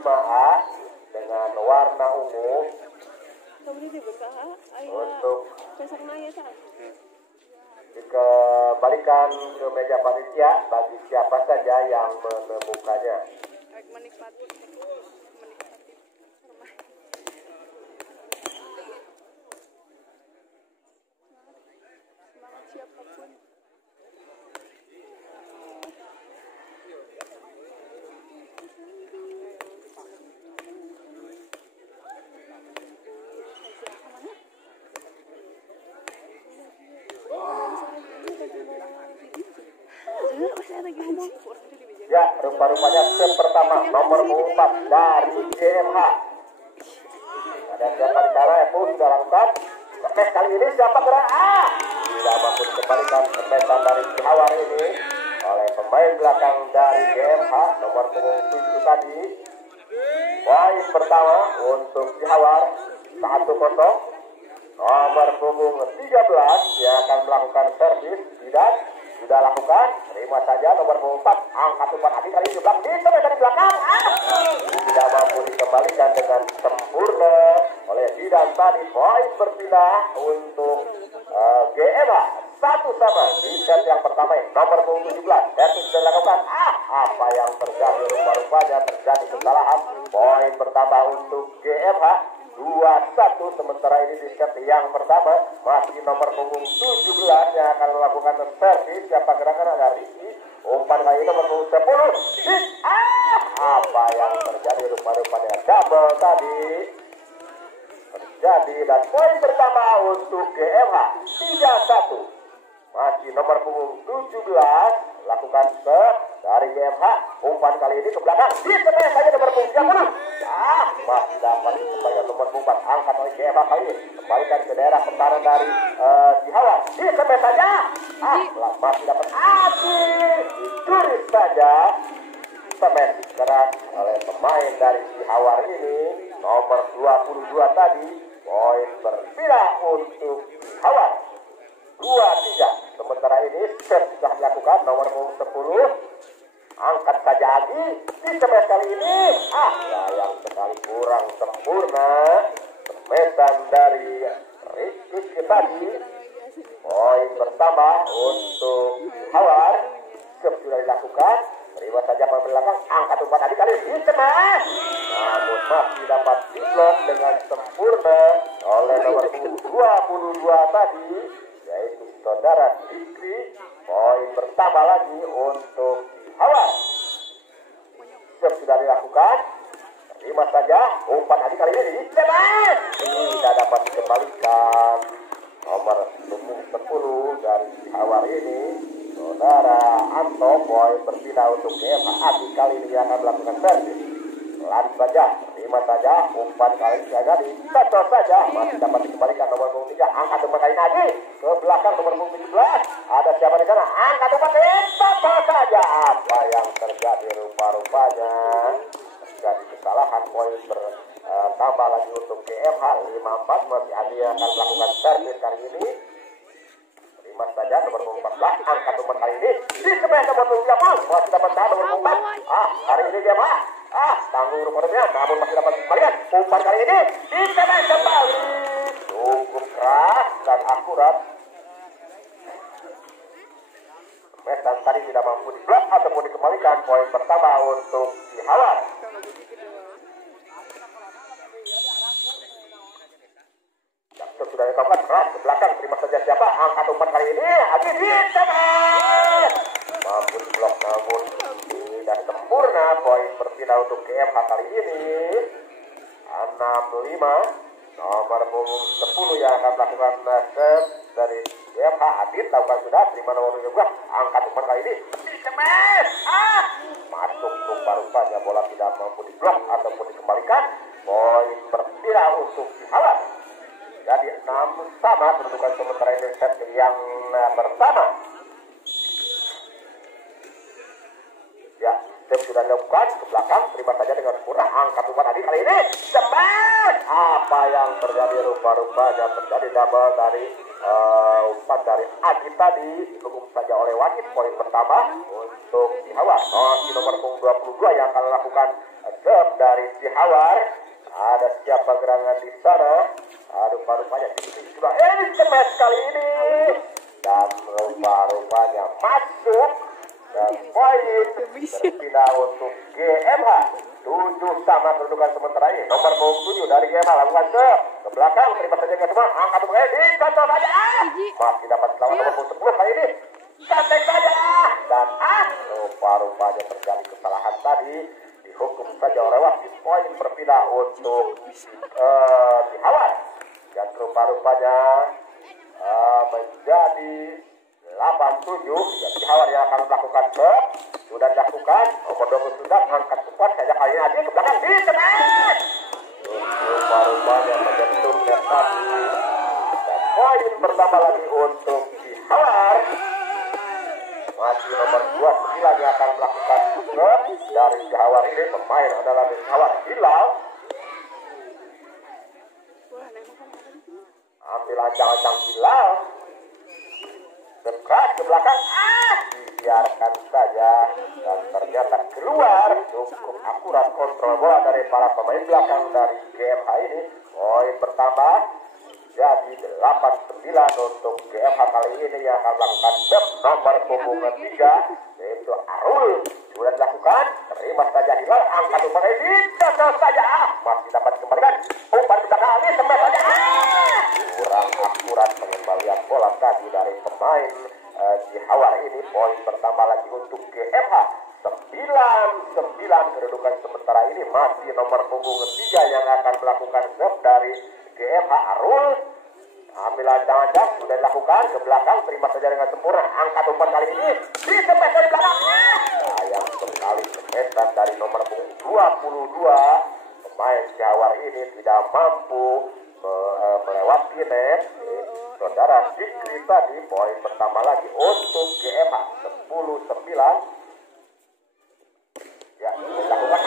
5A dengan warna ungu untuk dikembalikan ke meja panitia bagi siapa saja yang menemukannya. Menikmati. Semangat siapapun. Ya, rupa-rupanya set pertama nomor 4 dari GMH. Ada siapa di sana? Epu sudah lakukan. Kepes kali ini siapa gerak? Tidak mampu dikembalikan kepesan dari Cihawar ini oleh pemain belakang dari GMH nomor punggung 7 tadi. Poin pertama untuk Cihawar 1-0. Nomor punggung 13 yang akan melakukan servis tidak sudah lakukan, terima saja nomor 4 angkat umpan hati kali ini di belakang tidak mampu dikembalikan dengan sempurna oleh Didan tadi. Poin berpindah untuk GMH 1-1 di set yang pertama nomor punggung 17 servis sudah dilakukan. Apa yang terjadi? Rupa-rupanya terjadi kesalahan. Poin bertambah untuk GMH 2-1, sementara ini di set yang pertama masih nomor punggung 17 yang akan melakukan servis. Siapa gerak-gerak dari umpan kali ini nomor punggung 10. Apa yang terjadi? Rupa-rupanya double tadi terjadi dan poin pertama untuk GMH 3-1. Masih nomor punggung 17 lakukan set dari GMH. Umpan kali ini ke belakang ditembak saja nomor punggung 30. Masih dapat kembali nomor 4 angkat oleh GMH kali ini. Kembalikan ke daerah pertahanan dari Cihawar. Ditembak saja. Masih dapat dicuri saja. Semen keras oleh pemain dari Cihawar ini nomor 22 tadi. Poin berpindah untuk Cihawar 2-3. Sementara ini set sudah dilakukan nomor 10. Angkat saja lagi di semes kali ini. Sayang sekali kurang sempurna semesan dari Rizky tadi. Poin bertambah untuk Cihawar. Sudah dilakukan. Terima saja pemain belakang. Angkat umpan tadi kali ini semes. Namun masih dapat diblok dengan sempurna oleh nomor 22 tadi, yaitu saudara Rizky. Poin bertambah lagi untuk Cihawar. Sudah dilakukan. Terima saja umpan tadi kali ini semes. Tidak dapat dikembalikan nomor 10 dari Cihawar ini. Saudara Anto. Poin berpindah untuk GMH. Kali ini akan melakukan servis. Lari saja, terima saja umpan kali ini jadi cocok saja. Masih dapat dikembalikan nomor punggung 3. Angkat umpan kali lagi ke belakang nomor punggung 17. Ada siapa di sana? Angkat umpan cocok saja. Apa yang terjadi? Rupa-rupanya terjadi kesalahan. Poin bertambah lagi untuk GMH 5-4. Masih ada yang akan melakukan servis kali ini. Terima saja nomor 14. Angkat umpan kali ini di sebelah nomor 30. Masih dapat tahan nomor 4. Hari ini GMH tanggung rupa-rupanya, namun masih dapat kembalikan. Umpan kali ini ditembak kembali. Cukup keras dan akurat. Mesan tadi tidak mampu diblok ataupun dikembalikan. Poin pertama untuk Cihawar. Sudah dilakukan keras ke belakang. Terima saja siapa? Angkat umpan kali ini. Lagi ditembak. Mampu diblok namun tidak sempurna. Poin berpindah untuk GMH kali ini 6-5. Nomor punggung 10 yang akan melakukan set dari GMH. Adit lakukan sudah. Terima nomor 2. Angkat umpan kali ini ditembak. Masuk rupa-rupanya bola tidak mampu diblok ataupun dikembalikan. Poin berpindah untuk Cihawar. Jadi 6 sama kedudukan sementara ini set yang pertama. Ya, set sudah dilakukan ke belakang. Terima saja dengan sempurna. Angkat umpan tadi kali ini cepat. Apa yang terjadi? Rupa-rupanya terjadi double dari umpan dari Adit tadi. Dihukum saja oleh wasit. Poin pertama untuk Cihawar. Di nomor punggung 22 yang akan melakukan set dari Cihawar. Ada siapa gerangan di sana? Aduh, rupanya sudah cemes kali ini. Dan rupa-rupanya masuk. Dan poin berpindah untuk GMH. 7 sama kedudukan sementara ini. Nomor punggung 7 dari GMH lakukan ke belakang. Terima saja ke semua. Angkat untuk Edi. Contoh saja. Masih dapat selamat nomor punggung 10 kali ini. Cantik saja. Dan rupa-rupanya terjadi kesalahan tadi. Dihukum saja oleh wasit. Poin berpindah untuk Cihawar. Dan rupa-rupanya menjadi 8-7. Dan Cihawar yang akan melakukan sudah dilakukan. Nomor 20 sudah angkat cepat saja kali ini ke belakang di tengah. Rupa-rupanya menjentungnya tadi. Dan poin pertama lagi untuk Cihawar. Masih nomor 29 yang akan melakukan dari Cihawar ini. Pemain adalah Cihawar Hilal. Ambil ancang-ancang Hilal. Dekat ke belakang. Dibiarkan saja. Dan ternyata keluar. Cukup akurat kontrol bola dari para pemain belakang dari GMH ini. Poin pertama. Jadi 8-9 untuk GMH kali ini yang akan melakukan nomor punggung 3 yaitu Arul. Sudah dilakukan, terima saja Hilal, angkat umpan ini, gagal saja. Masih dapat dikembalikan, umpan ke belakang ini, sampai saja. Kurang akurat pengembalian bola tadi dari pemain Cihawar ini. Poin pertama lagi untuk GMH. 9-9 kedudukan sementara ini. Masih nomor punggung 3 yang akan melakukan serve dari GMH Arul. Ambil ancang-ancang sudah dilakukan ke belakang, terima saja dengan sempurna. Angkat umpan kali ini disempet dari belakang. Sayang sekali semetan dari nomor punggung 22. Pemain Cihawar ini tidak mampu melewati net. Saudara Fikri tadi. Poin pertama lagi untuk GMH. 10-9. Ya, dilakukan.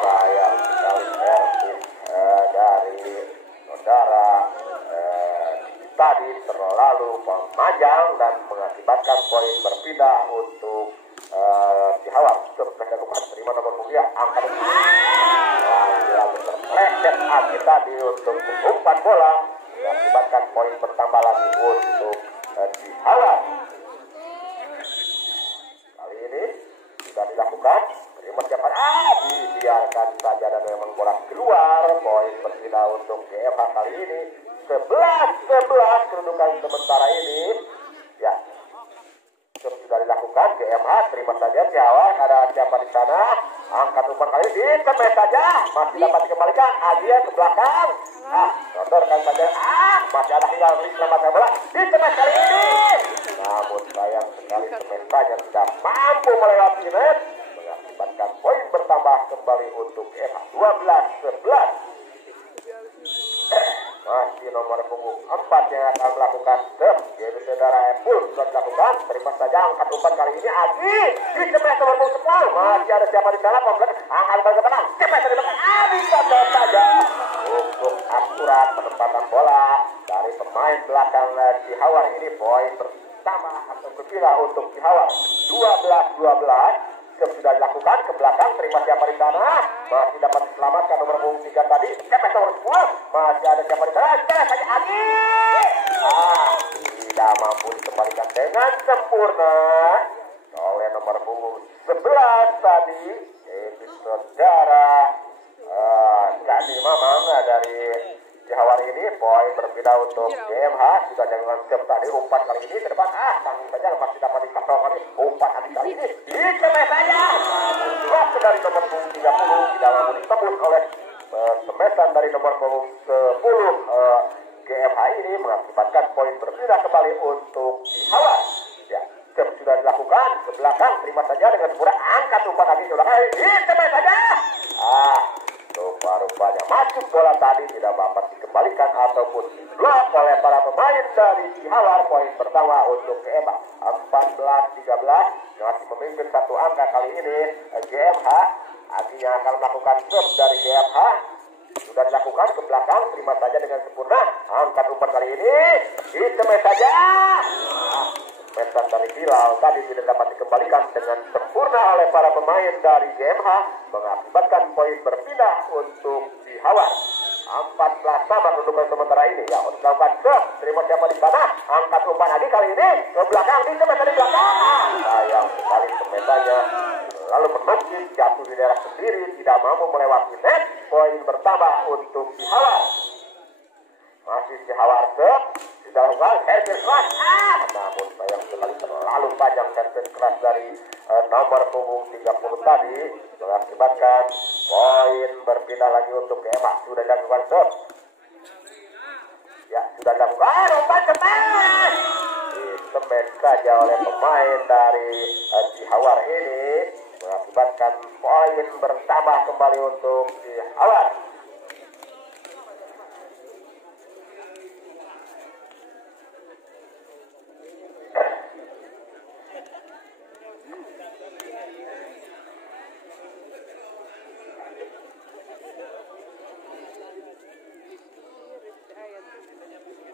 Sayang sekali servis dari saudara tadi terlalu panjang dan mengakibatkan poin berpindah untuk Cihawar. Sudah terima nomor mulia angkat lalu terpleset akhir tadi untuk umpan bola mengakibatkan poin pertama lagi untuk Cihawar. Kali ini sudah dilakukan. Terima siapa? Dibiarkan saja dan memang bola keluar. Poin berpindah untuk GMH kali ini. 11-11 kedudukan sementara ini. Ya, sudah dilakukan GMH. Terima saja Cihawar. Ada siapa di sana? Angkat umpan kali ini. Cepat saja. Masih dapat dikembalikan. Adia ke belakang. Sodorkan saja. Masih ada Hilal selamatkan bola. Dicepat kali ini. Namun sayang sekali sementanya tidak mampu melewati net. Mengakibatkan poin bertambah kembali untuk GMH. 12-11. Masih nomor punggung 4 yang akan melakukan serve yaitu saudara Epul. Sudah dilakukan. Terima saja angkat umpan kali ini. Adi dicepat nomor punggung 10. Masih ada siapa di sana? Angkat balik ke tengah. Cepat dari belakang. Adi gagal saja. Untuk akurat penempatan bola dari pemain belakang Cihawar ini. Poin pertama atau berpindah untuk Cihawar. 12-12. Sudah dilakukan ke belakang. Terima siapa di sana? Masih dapat diselamatkan nomor punggung 3 tadi. Cepat nomor 10. Masih ada siapa di sana? Cepat saja Adi. Tidak mampu dikembalikan dengan sempurna oleh nomor punggung 11 tadi. Yaitu saudara Gani Mamang dari Cihawar ini. Poin berpindah untuk GMH. Sudah dengan serve tadi. Umpan kali ini ke depan. Tanggung saja masih dapat dikasih kali. Umpan kali ini dicepat saja. Drop dari nomor punggung 30. Tidak mampu ditembus oleh semesan dari nomor punggung 10 GMH ini. Mengakibatkan poin berpindah kembali untuk Cihawar. Ya, serve sudah dilakukan ke belakang. Terima saja dengan sempurna. Angkat umpan lagi sudah dicepat saja. Rupa-rupanya masuk bola tadi tidak dapat dikembalikan ataupun blok oleh para pemain dari Cihawar. Poin pertama untuk GMH. 14-13 masih memimpin satu angka kali ini GMH. Artinya akan melakukan serve dari GMH. Sudah dilakukan ke belakang. Terima saja dengan sempurna. Angkat umpan kali ini dicemet saja. Mesan dari Hilal tadi tidak dapat dikembalikan dengan sempurna oleh para pemain dari GMH, mengakibatkan poin berpindah untuk Cihawar. 14 sama kedudukan sementara ini. Ya, untuk melakukan serve, terima siapa di sana, angkat umpan lagi kali ini ke belakang, di semesan di belakang. Sayang sekali semesannya lalu menukik, jatuh di daerah sendiri, tidak mampu melewati net. Poin bertambah untuk Cihawar. Masih Cihawar serve, tidak lakukan servis keras. Namun sayang sekali terlalu panjang servis keras dari nomor punggung 30 tadi, mengakibatkan poin berpindah lagi untuk GMH. Sudah dilakukan serve. Ya, sudah dilakukan umpan cepat. Disemet saja oleh pemain dari Cihawar ini, mengakibatkan poin bertambah kembali untuk Cihawar.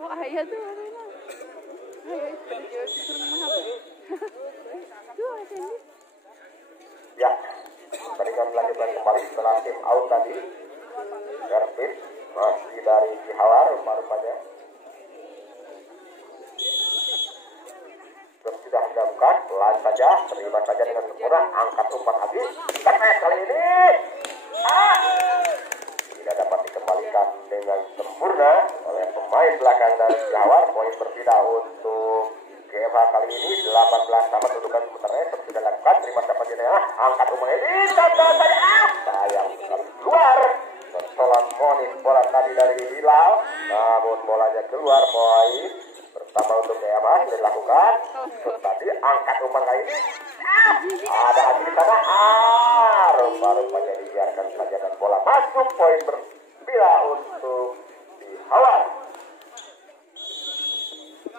Oh ayah tuh mana? Ayah itu dia suruh mahal. Tuh ayah. Ya, pertandingan dilanjutkan kembali setelah tim out tadi. Servis masih dari Cihawar rupanya. Sudah dilakukan, pelan saja, terima saja dengan sempurna, angkat umpan lagi. Tetes kali ini. Tidak dapat dikembalikan dengan sempurna oleh pemain belakang dari Cihawar. Poin berpindah untuk GMH kali ini 18 sama kedudukan sementara. Sudah dilakukan, terima siapa saja, angkat umpan ini. Sayang sekali keluar. Persoalan Monis bola tadi dari Hilal, namun bolanya keluar. Poin pertama untuk GMH sudah dilakukan. Tadi angkat umpan kali ini. Ada hati di sana. Rupanya dibiarkan saja dan bola masuk. Poin berpindah untuk Cihawar.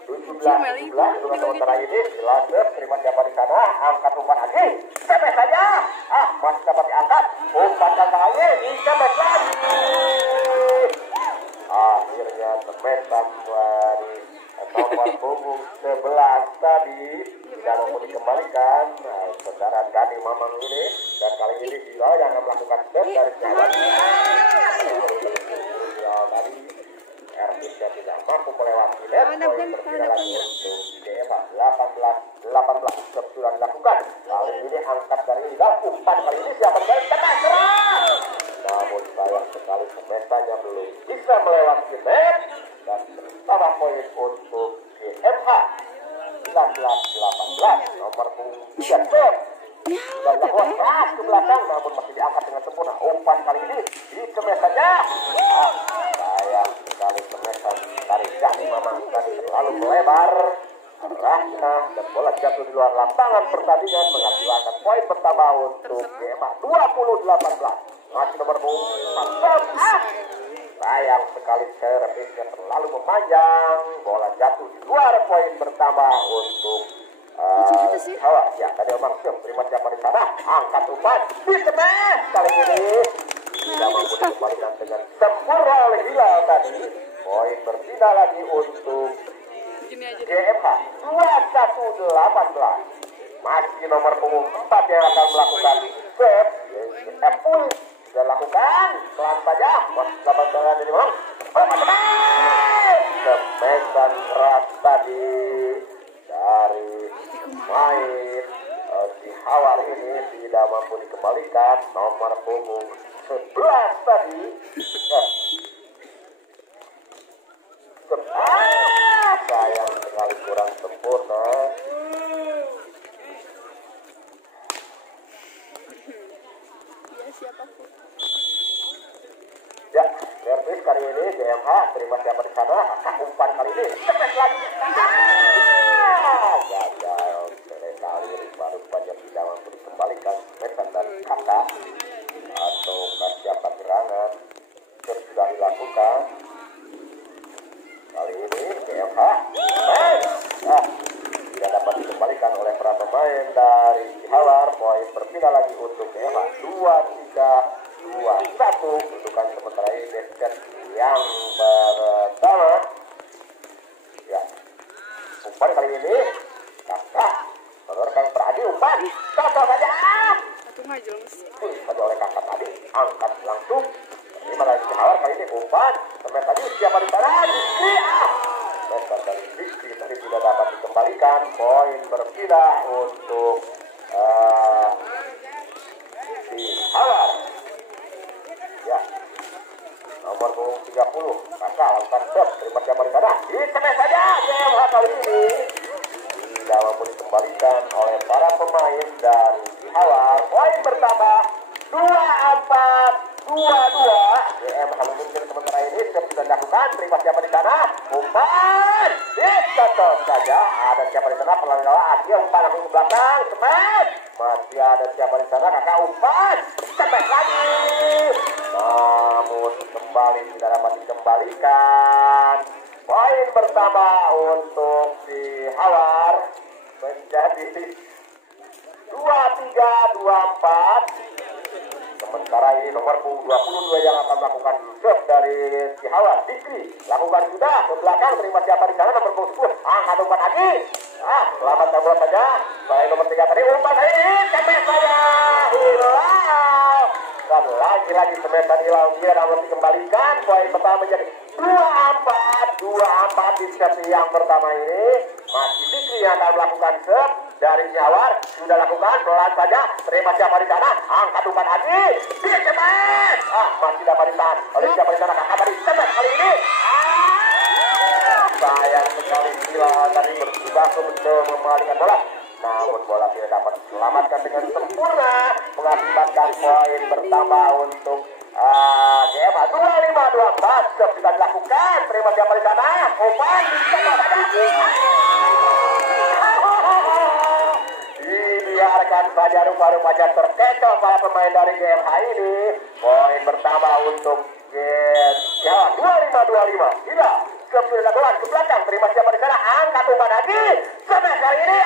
17 kedudukan sementara ini. Dilanjut, terima siapa di sana, angkat umpan lagi. Cemes saja. Masih dapat diangkat. Umpan kali ini cemes lagi. Akhirnya temesan dari nomor punggung 11 tadi tidak mau dikembalikan. Saudara Dani Mamang ini, dan kali ini Dila yang melakukan serve dari Cihawar. Tadi Ervisnya tidak mampu melewati net. Poin berpindah lagi untuk GMH 18 serve sudah dilakukan. Kali ini angkat dari Dila, umpan kali ini siapa dari tengah serang. Namun sayang sekali semestanya belum bisa melewati net dan tambah poin untuk GMH 19-18. Nomor punggung 3 serve dan lakukan keras ke belakang, namun masih diangkat dengan sempurna. Umpan kali ini dicemes saja. Sayang sekali semesan dari Dani Mamang tadi terlalu melebar arahnya dan bola jatuh di luar lapangan pertandingan, mengakibatkan poin pertama untuk GMH 20-18. Masih nomor punggung 4. Sayang sekali servisnya terlalu memanjang, bola jatuh di luar. Poin pertama untuk Cihawar. Ya, tadi Omang terima siapa di sana, angkat umpan dicemes kali ini tidak mampu dikembalikan dengan sempurna oleh Hilal tadi. Poin berpindah lagi untuk GMH 21-18. Masih nomor punggung 4 yang akan melakukan serve. Epul sudah lakukan, pelan saja. Dapat tangan ini Bang. Semesan keras tadi dari main Cihawar ini tidak mampu dikembalikan. Nomor punggung 11 tadi. Sayang sekali kurang sempurna. Ya, servis kali ini GMH terima siapa di sana, umpan kali ini cepat lagi. Gagal sekali, baru saja tidak mampu dikembalikan. Mesan dari kata atau siapa gerangan sudah dilakukan. Kali ini GMH tidak dapat dikembalikan oleh para pemain dari Cihawar. Poin berpindah lagi untuk GMH 23-21. Kedudukan sementara ini basket yang pertama. Ya, umpan kali ini angkat langsung. Terima lagi Hawar kali ini umpan. Semet tadi siapa di sana? Dikri. Semet dari Dikri tadi tidak dapat dikembalikan. Poin berpindah untuk di Hawar. Ya. Nomor 30. Kakak lakukan shot. Terima siapa di sana? Semet saja. GMH kali ini tidak mampu dikembalikan oleh para pemain dan Hawar. Poin bertambah 24-22. GMH memimpin sementara ini sudah dilakukan. Terima siapa di sana? Umpan dicocok saja. Ada siapa di sana? Perlawanan dia umpan langsung ke belakang. Semet. Masih ada siapa di sana? Kakak umpan. Semet lagi. Namun kembali tidak dapat dikembalikan. Poin bertambah untuk si Hawar menjadi 23-24. Sementara ini nomor 22 yang akan melakukan serve dari si Hawar. Dikri lakukan sudah ke belakang. Terima siapa di sana? Nomor 10. Angkat umpan lagi. Selamat bola saja. Saya nomor 3 tadi umpan ini. Semet saya hilang. Dan lagi-lagi Semet tadi hilang. Tidak dapat dikembalikan. Poin pertama menjadi 24 di sesi yang pertama ini. Masih Dikri yang akan melakukan serve dari Hawar. Sudah lakukan pelan saja. Terima siapa di sana? Angkat umpan lagi. Semet. Masih dapat ditahan oleh siapa di sana? Kakak tadi Semet kali ini. Sayang sekali Bila tadi berjibaku betul mengalihkan bola. Namun bola tidak dapat diselamatkan dengan sempurna. Mengakibatkan poin bertambah untuk GMH 25-24. Sudah dilakukan. Terima siapa di sana? Umpan dibiarkan saja rupa-rupanya terkecoh para pemain dari GMH ini. Poin bertambah untuk GMH 25-25. Tidak. Sudah dilakukan ke belakang. Terima siapa di sana? Angkat umpan lagi. Semet kali ini.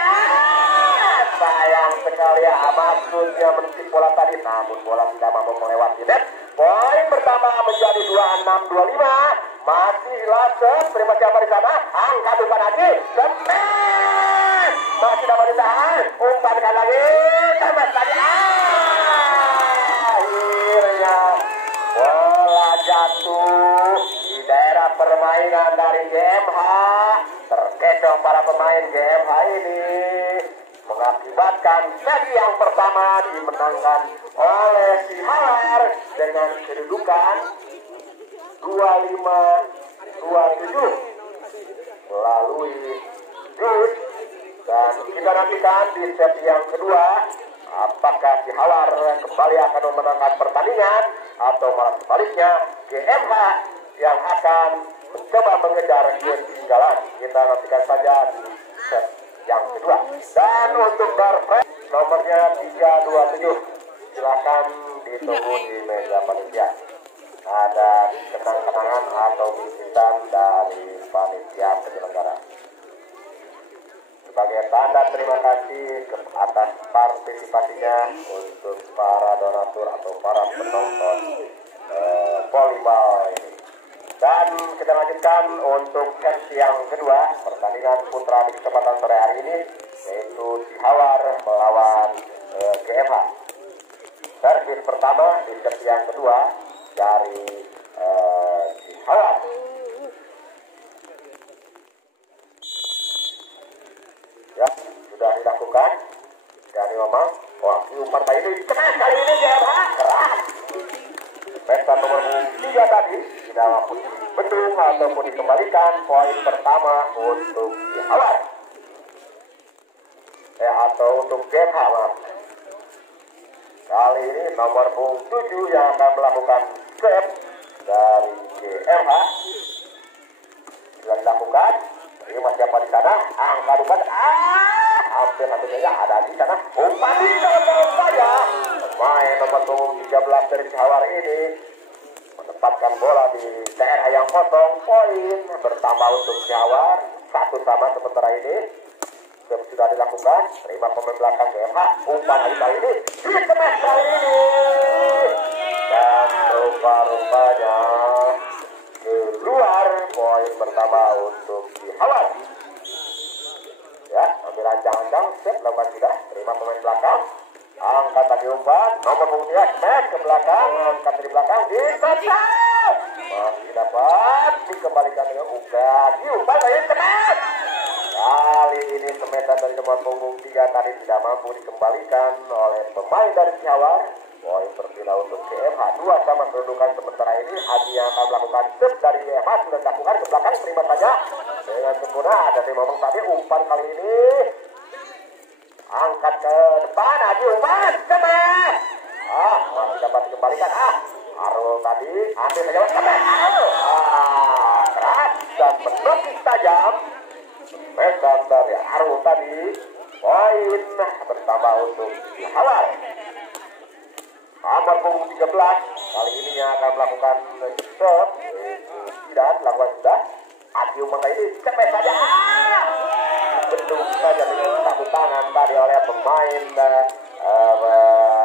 Sayang sekali ya. Maksudnya menitip bola tadi. Namun bola tidak mampu melewati net. Poin pertama menjadi 26-25. Masih langsung. Terima siapa di sana? Angkat umpan lagi. Semet. Masih dapat ditahan. Umpankan lagi. Semet lagi. Akhirnya bola jatuh di daerah permainan dari GMH. Terkecoh para pemain GMH ini. Mengakibatkan seri yang pertama dimenangkan oleh si Hawar dengan kedudukan 25-27 melalui Gus. Dan kita nantikan di sesi yang kedua apakah si Hawar kembali akan memenangkan pertandingan atau malah sebaliknya GMH yang akan mencoba mengejar ketinggalan. Kita nantikan saja di set yang kedua. Dan untuk Barfred nomornya 327 silakan ditunggu di meja panitia. Ada kenang-kenangan atau bisikan dari panitia penyelenggara. Sebagai tanda terima kasih atas partisipasinya untuk para donatur atau para penonton volleyball ini. Dan kita lanjutkan untuk sesi yang kedua pertandingan putra di kesempatan sore hari ini, yaitu si Hawar melawan GMH. Servis pertama di sesi yang kedua dari si Hawar. Ya, sudah dilakukan dari Mama. Wah, umpan ini keras kali ini GMH keras. Pesta nomor 3 tadi tidak mampu dibendung ataupun dikembalikan. Poin pertama untuk si Hawar. Atau untuk GMH. Kali ini nomor 7 yang akan melakukan serve dari GMH. Sudah dilakukan. Terima siapa di sana? Angkat umpan. Hampir saja ada di sana. Umpan di dalam saja. Pemain nomor 13 dari Hawar ini menempatkan bola di daerah yang kosong. Poin bertambah untuk Hawar 1-1 sementara ini. Sudah dilakukan. Terima pemain belakang GMH. Umpan kali ini. Semet kali ini. Dan rupa-rupanya keluar. Poin pertama untuk si Hawar. Ya, ambil ancang-ancang. Set, lakukan sudah. Terima pemain belakang. Angkat tadi umpan, nomor punggung 3, smash ke belakang, angkat dari belakang, dipecat. Masih dapat dikembalikan dengan umpan, diumpan dari smash. Kali ini semetan dari nomor punggung 3 tadi tidak mampu dikembalikan oleh pemain dari Jawar. Poin berpindah untuk GMH. 2 sama kedudukan sementara ini. Haji yang akan melakukan serve dari GMH sudah dilakukan ke belakang, terima saja dengan sempurna. Ada tim ngomong tadi umpan kali ini. Angkat ke depan, Haji umpan, cepat. Masih dapat dikembalikan. Arul tadi ambil saja cepat. Keras dan menepis tajam. Medan dari Arul tadi. Poin bertambah untuk Jawar. Nomor punggung 13 kali ini yang akan melakukan serve. Tidak lakukan sudah. Haji umpan kali ini cepat saja. Bentuk saja dengan satu tangan tadi oleh pemain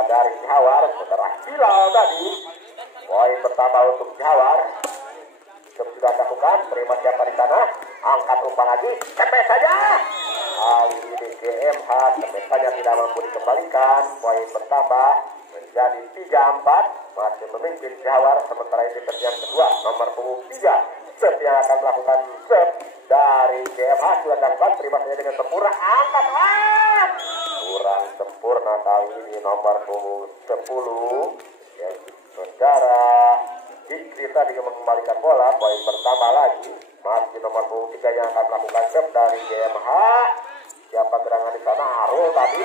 dari Jawar. Setelah Hilal tadi, poin pertama untuk Jawar. Sudah dilakukan, terima siapa di sana, angkat umpan lagi, cepet saja. Kali ini GMH cepetnya tidak mampu dikembalikan, poin bertambah menjadi 3-4, masih memimpin Jawar. Sementara ini yang kedua, nomor punggung 3, serve yang akan melakukan serve dari GMH sudah dilakukan, terima saja dengan sempurna, angkat, kurang sempurna kali ini nomor punggung 10, yaitu saudara Dikri tadi mengembalikan bola. Poin pertama lagi, masih nomor punggung 3 yang akan melakukan serve dari GMH. Siapa gerangan di sana? Arul tadi.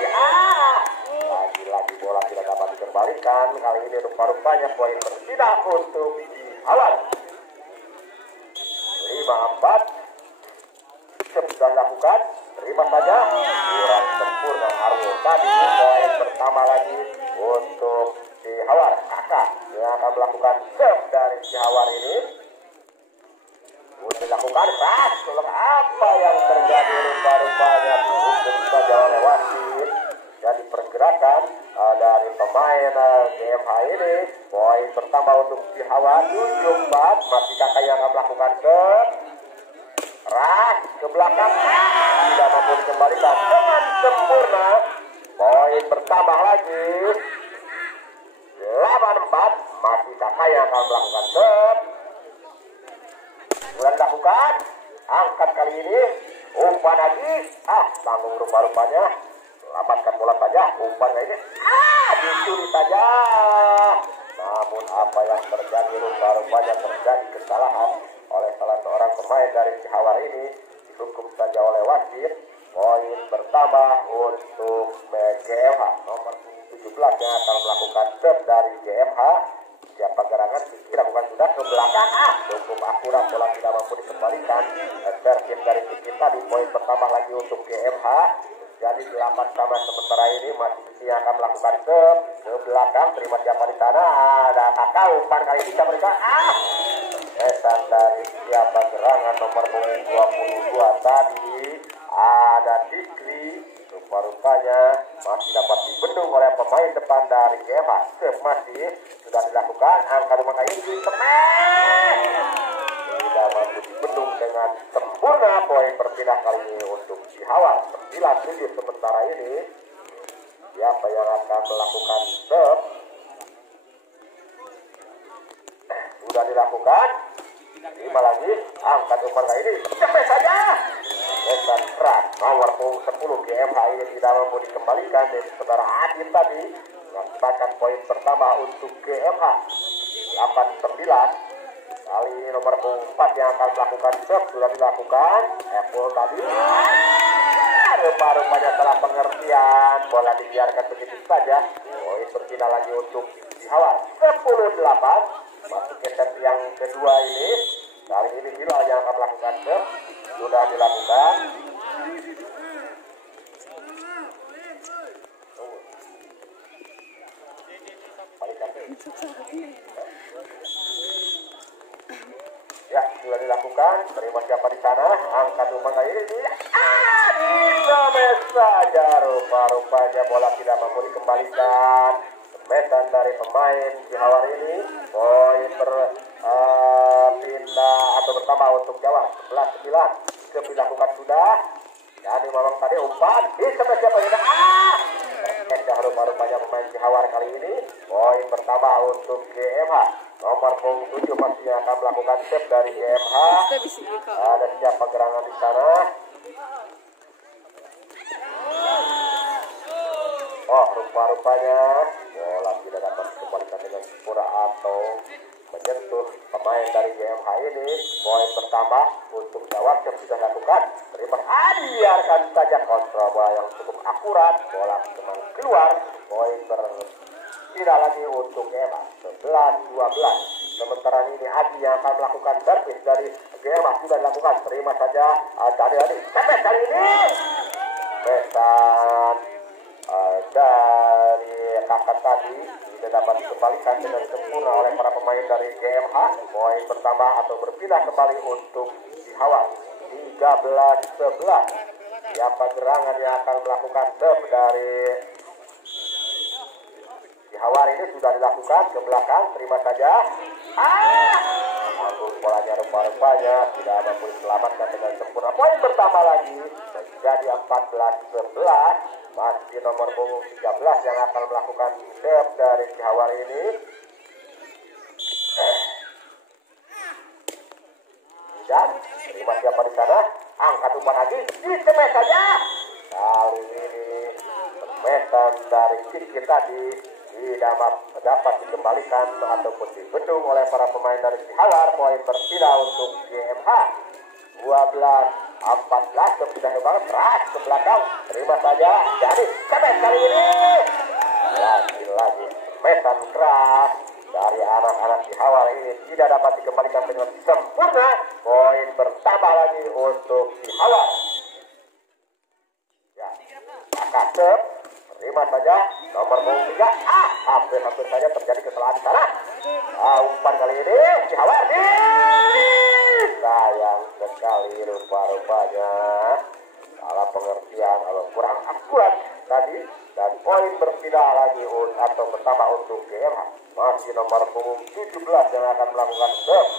Lagi-lagi bola tidak dapat dikembalikan. Kali ini rupa-rupanya poin berpindah untuk Jawar. 5-4. Sudah dilakukan, terima saja, kurang sempurna Arul tadi. Poin pertama lagi untuk Jawar. Kakak yang akan melakukan serve dari Jawar ini. Sudah dilakukan keras. Apa yang terjadi rupa-rupanya dihukum saja oleh wasit. Jadi pergerakan dari pemain GMH ini. Poin pertama untuk Jawar. 7-4. Masih kakak yang akan melakukan serve. Keras ke belakang, tidak mampu dikembalikan dengan sempurna. Poin bertambah lagi 8-4. Masih kakak yang akan melakukan serve. Sudah dilakukan, angkat kali ini, umpan lagi, tanggung rupa-rupanya, selamatkan bola saja, umpan kali ini, dicuri saja. Namun apa yang terjadi rupa-rupanya terjadi kesalahan oleh salah seorang pemain dari Jawar ini, dihukum saja oleh wasit. Poin bertambah untuk GMH. Nomor 17 yang akan melakukan serve dari GMH. Siapa gerangan dilakukan sudah ke belakang. Cukup akurat, bola tidak mampu dikembalikan. Servis dari kita di poin pertama lagi untuk GMH. Jadi 8 sama sementara ini masih yang akan melakukan serve ke belakang. Terima siapa di sana. Ada kakak umpan kali ini bisa berikan. Esan dari siapa gerangan nomor 22 tadi. Ada Dikri. Rupa-rupanya masih dapat dibendung oleh pemain depan dari GMH. Serve masih sudah dilakukan. Angka rumah kali ini tidak mampu dibendung dengan sempurna. Poin berpindah kali ini untuk Jawar. 9-7 sementara ini. Siapa yang akan melakukan serve? Sudah dilakukan. 5 lagi. Angkat umpan kali ini cepet saja. Dan keras nomor 10 GMH ini tidak mampu dikembalikan dari saudara Adit tadi. Mengakibatkan poin pertama untuk GMH 8-9. Kali ini nomor 4 yang akan melakukan serve sudah dilakukan. Apple tadi rupa-rupanya salah pengertian, bola dibiarkan begitu saja. Poin berpindah lagi untuk Jawar 10-8. Masuk ke set yang kedua ini. Kali ini Hilal yang akan melakukan serve sudah dilakukan. Ya, sudah dilakukan. Terima siapa di sana. Angkat umpan kali ini. Bisa saja. Rupa-rupanya bola tidak mampu dikembalikan. Medan dari pemain Jawar ini. Poin berpindah atau bertambah untuk Jawar. 11-9. Dilakukan sudah. Jadi memang tadi umpan. Bisa siapa ini. Spesial rupa-rupanya pemain Cihawar kali ini. Poin pertama untuk GMH. Nomor punggung 7 pastinya akan melakukan save dari GMH. Ada siapa gerangan di sana? Oh, rupa-rupanya bola tidak dapat dikembalikan dengan sempurna atau menyentuh pemain dari GMH ini. Poin pertama untuk Jawab yang sudah lakukan. Terima biarkan saja kontrol bola yang cukup akurat. Bola memang keluar. Poin tidak lagi untuk GMH 11-12. Sementara ini Adi yang akan melakukan servis dari GMH sudah dilakukan. Terima saja Adi. Sampai kali ini pesan dari kakak tadi tidak dapat dikembalikan dengan sempurna oleh para pemain dari GMH. Poin pertama atau berpindah kembali untuk Cihawar 13-11. Siapa gerangan yang akan melakukan serve dari Cihawar ini sudah dilakukan ke belakang. Terima saja. Anggur bolanya rupa-rupanya tidak mampu diselamatkan dengan sempurna. Poin pertama lagi menjadi 14-11. Masih nomor punggung 13 yang akan melakukan serve dari Cihawar ini. Dan terima siapa di sana? Angkat umpan lagi. Dicemes saja. Kali ini semesan dari Kiki tadi tidak dapat dikembalikan ataupun dibendung oleh para pemain dari Cihawar. Poin terpindah untuk GMH 12-14. Terpindah banget keras ke belakang. Terima saja. Jadi sampai kali ini lagi semesan keras dari anak-anak Cihawar ini tidak dapat dikembalikan dengan sempurna. Poin bertambah lagi untuk Cihawar. Ya, Kasep terima saja nomor 3. Hampir saja terjadi kesalahan di sana. Umpan kali ini Cihawar sayang sekali rupa-rupanya salah pengertian atau kurang akurat tadi. Dan poin berpindah lagi atau pertama untuk GMH. Masih nomor punggung 17 yang akan melakukan serve.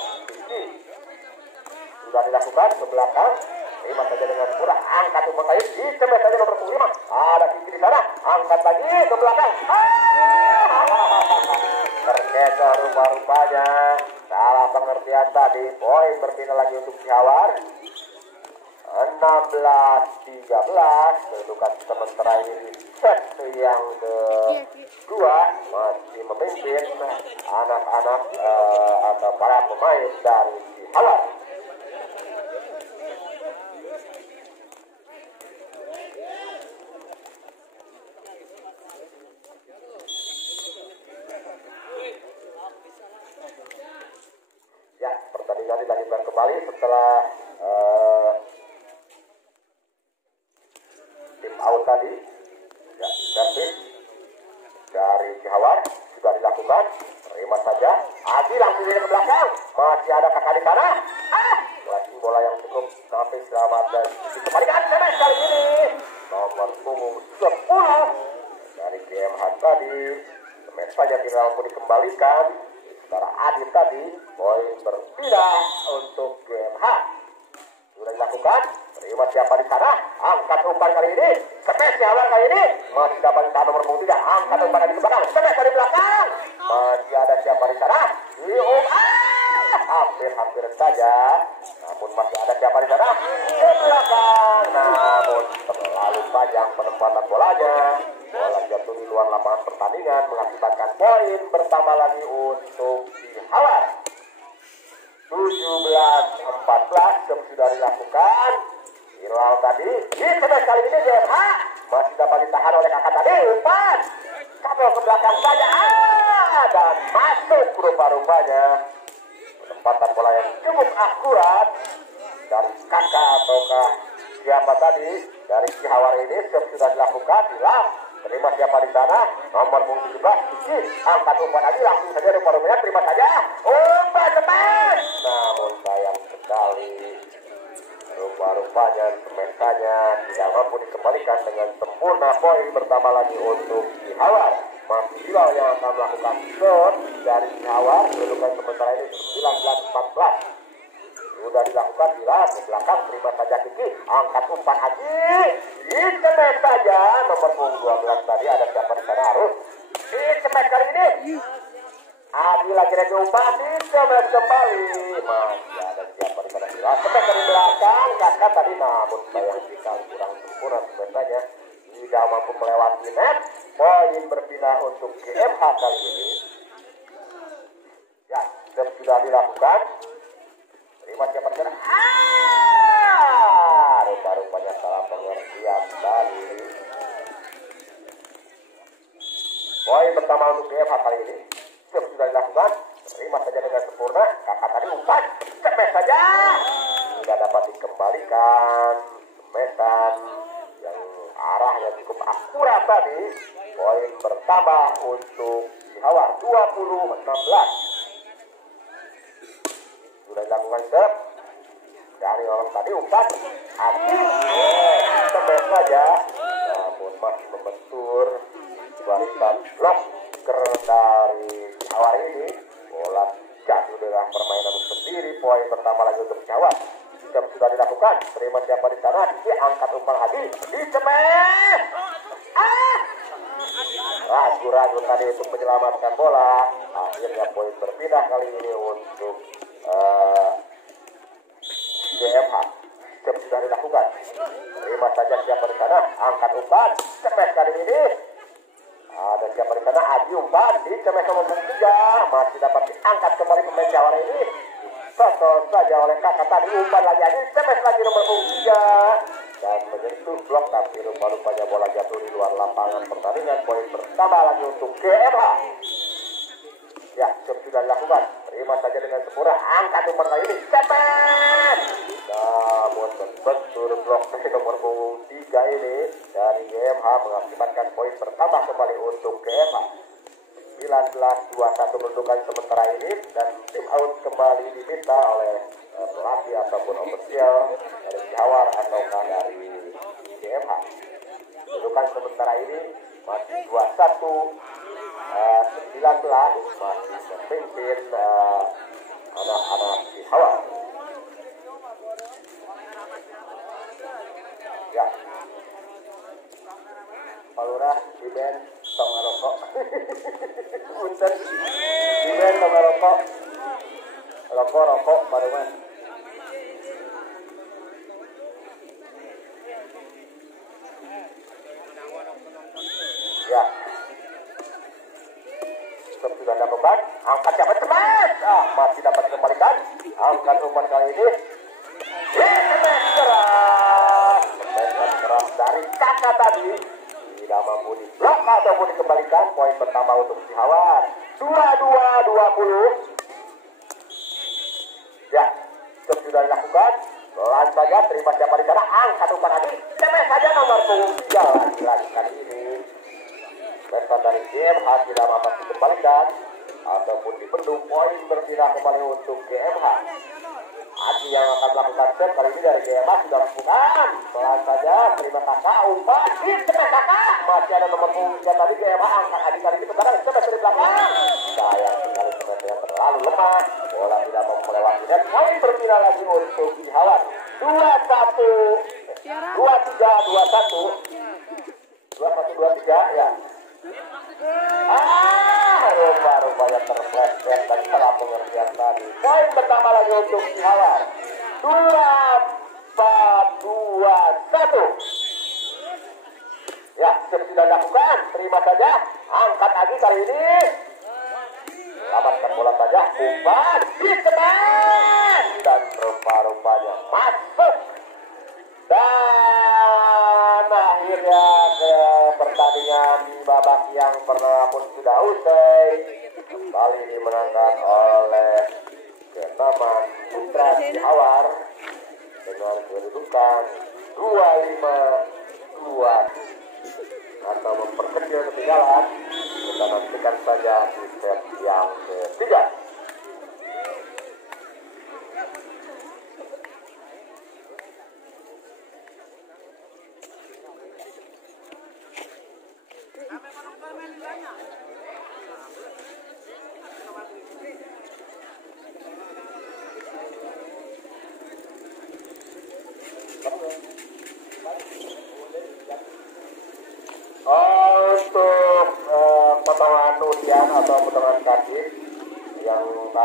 Sudah dilakukan ke belakang. Terima saja dengan murah. Angkat umpan kali dicemet saja nomor punggung 5. Ada Kiki di sana. Angkat lagi ke belakang. Tergeser rupa-rupanya salah pengertian tadi. Poin berpindah lagi untuk Cihawar 16-13. Kedudukan sementara ini set yang kedua masih memimpin anak-anak atau para pemain dari Cihawar. Ya, pertandingan dilanjutkan kembali setelah tim out tadi. Ya, servis dari Cihawar sudah dilakukan. Terima saja. Adi langsung ke belakang. Masih ada kakak di sana. Lagi bola yang cukup sampai selamat dan dikembalikan kali ini. Nomor punggung 10 dari GMH tadi. Semen saja tidak mampu dikembalikan. Sementara Adi tadi poin berpindah untuk GMH. Sudah dilakukan. Terima siapa di sana? Angkat umpan kali ini. Spesial kali ini. Masih dapat ditahan nomor punggung 3. Angkat umpan lagi di belakang. Spesial di belakang. Masih ada siapa di sana? Hampir saja. Namun masih ada siapa di sana? Di belakang. Namun terlalu panjang penempatan bolanya. Bola jatuh di luar lapangan pertandingan mengakibatkan poin bertambah lagi untuk Cihawar. 17-14 sudah dilakukan. Viral tadi. Dicemes kali ini GMH. Masih dapat ditahan oleh kakak tadi. Umpan. Kabel ke belakang saja. Dan masuk rupa-rupanya. Penempatan bola yang cukup akurat. Dari kakak ataukah siapa tadi. Dari Cihawar ini sudah dilakukan. Hilang. Terima siapa di sana? Nomor punggung 17. Angkat umpan lagi langsung saja rupa-rupanya. Terima saja. Umpan cepat. Namun sayang sekali. Rupa-rupanya semestanya tidak mampu dikembalikan dengan sempurna. Poin bertambah lagi untuk Cihawar. Masih Bilal yang akan melakukan shot dari Cihawar. Kedudukan sementara ini 19-14. sudah dilakukan bila ke belakang, terima saja Kiki, angkat umpan Haji, dicemet saja nomor punggung 12 tadi. Ada siapa di sana? Harus dicemet kali ini. Adi lagi lagi umpan, dicemet kembali. Masih ada siapa di sana? Bila cemet dari belakang, kakak tadi, namun sayang sekali kurang sempurna sebenarnya, tidak mampu melewati net. Poin berpindah untuk GMH kali ini. Ya, sudah dilakukan. Terima siapa di sana? Rupa-rupanya salah pengertian tadi. Poin pertama untuk GMH kali ini. Sudah dilakukan. Terima saja dengan sempurna. Kakak tadi umpan. Cemet saja. Tidak dapat dikembalikan. Semetan yang arahnya cukup akurat tadi. Poin bertambah untuk Cihawar 20-16. Sudah dilakukan serve dari orang tadi umpan Adi, cepat saja, namun masih membentur barisan blok dari Cihawar ini. Bola jatuh dengan permainan sendiri. Poin pertama lagi untuk Cihawar. Sudah dilakukan. Terima siapa di sana? Diangkat umpan Hadi, dicemet. Ragu-ragu tadi untuk menyelamatkan bola. Akhirnya poin berpindah kali ini untuk GMH. Sudah dilakukan. Terima saja siapa di sana? Angkat umpan. Cemet kali ini. Ada siapa di sana? Adi umpan. Dicemet nomor 3. Masih dapat diangkat kembali pemain Cihawar ini. Sosok saja oleh kakak tadi. Umpan lagi Adi. Cemet lagi nomor 3. Dan menyentuh blok, tapi rupa-rupanya bola jatuh di luar lapangan pertandingan. Poin pertama lagi untuk GMH. Ya, sudah dilakukan. Terima saja dengan sempurna. Angkat umpan kali ini. Cepat. Namun membentur blok dari nomor punggung 3 ini dari GMH mengakibatkan poin pertama kembali untuk GMH. 19-21 kedudukan sementara ini, dan tim out kembali diminta oleh pelatih ataupun ofisial dari Cihawar ataukah dari GMH. Kedudukan sementara ini masih 21-19, masih memimpin anak-anak Cihawar. Ya, Pak Lurah di band tong ngerokok. Punten di band tong ngerokok. Rokok barengan. Ya, sudah ada beban. Angkat cepat. Masih dapat dikembalikan. Angkat umpan kali ini. Keras dari kakak tadi. Tidak mampu diblok ataupun dikembalikan. Poin pertama untuk Cihawar. 22-20. Ya, sudah dilakukan. Pelan saja, terima siapa di sana. Angkat umpan lagi. Cepat saja nomor punggung 3 lagi kali ini. Besan dari GMH tidak mampu dikembalikan ataupun dibendung. Poin berpindah kembali untuk GMH. Adi yang akan melakukan set kali ini dari GMH sudah lakukan. Pelan saja, terima kakak umpan. Cepat kakak. Masih ada nomor punggung 3 tadi. GMH angkat Adi kali ini ke belakang. Cepat dari belakang. Sayang sekali sebenarnya terlalu lemah. Bola tidak mau melewati net. Poin berpindah lagi untuk Cihawar. 21, 23, 21. 21-23 ya. Rupa-rupanya terpleset dan salah pengertian tadi. Poin pertama lagi untuk Cihawar. 2-4-2-1. Ya, sudah dilakukan. Terima saja. Angkat lagi kali ini. Selamatkan bola saja. Umpan. Dicepat. Dan rupa-rupanya masuk. Dan akhirnya ke pertandingan babak yang pertama pun sudah usai. Kembali dimenangkan oleh Kenaman Putra Cihawar dengan kedudukan 25-2 atau memperkecil ketinggalan. Kita nantikan saja di set yang ketiga.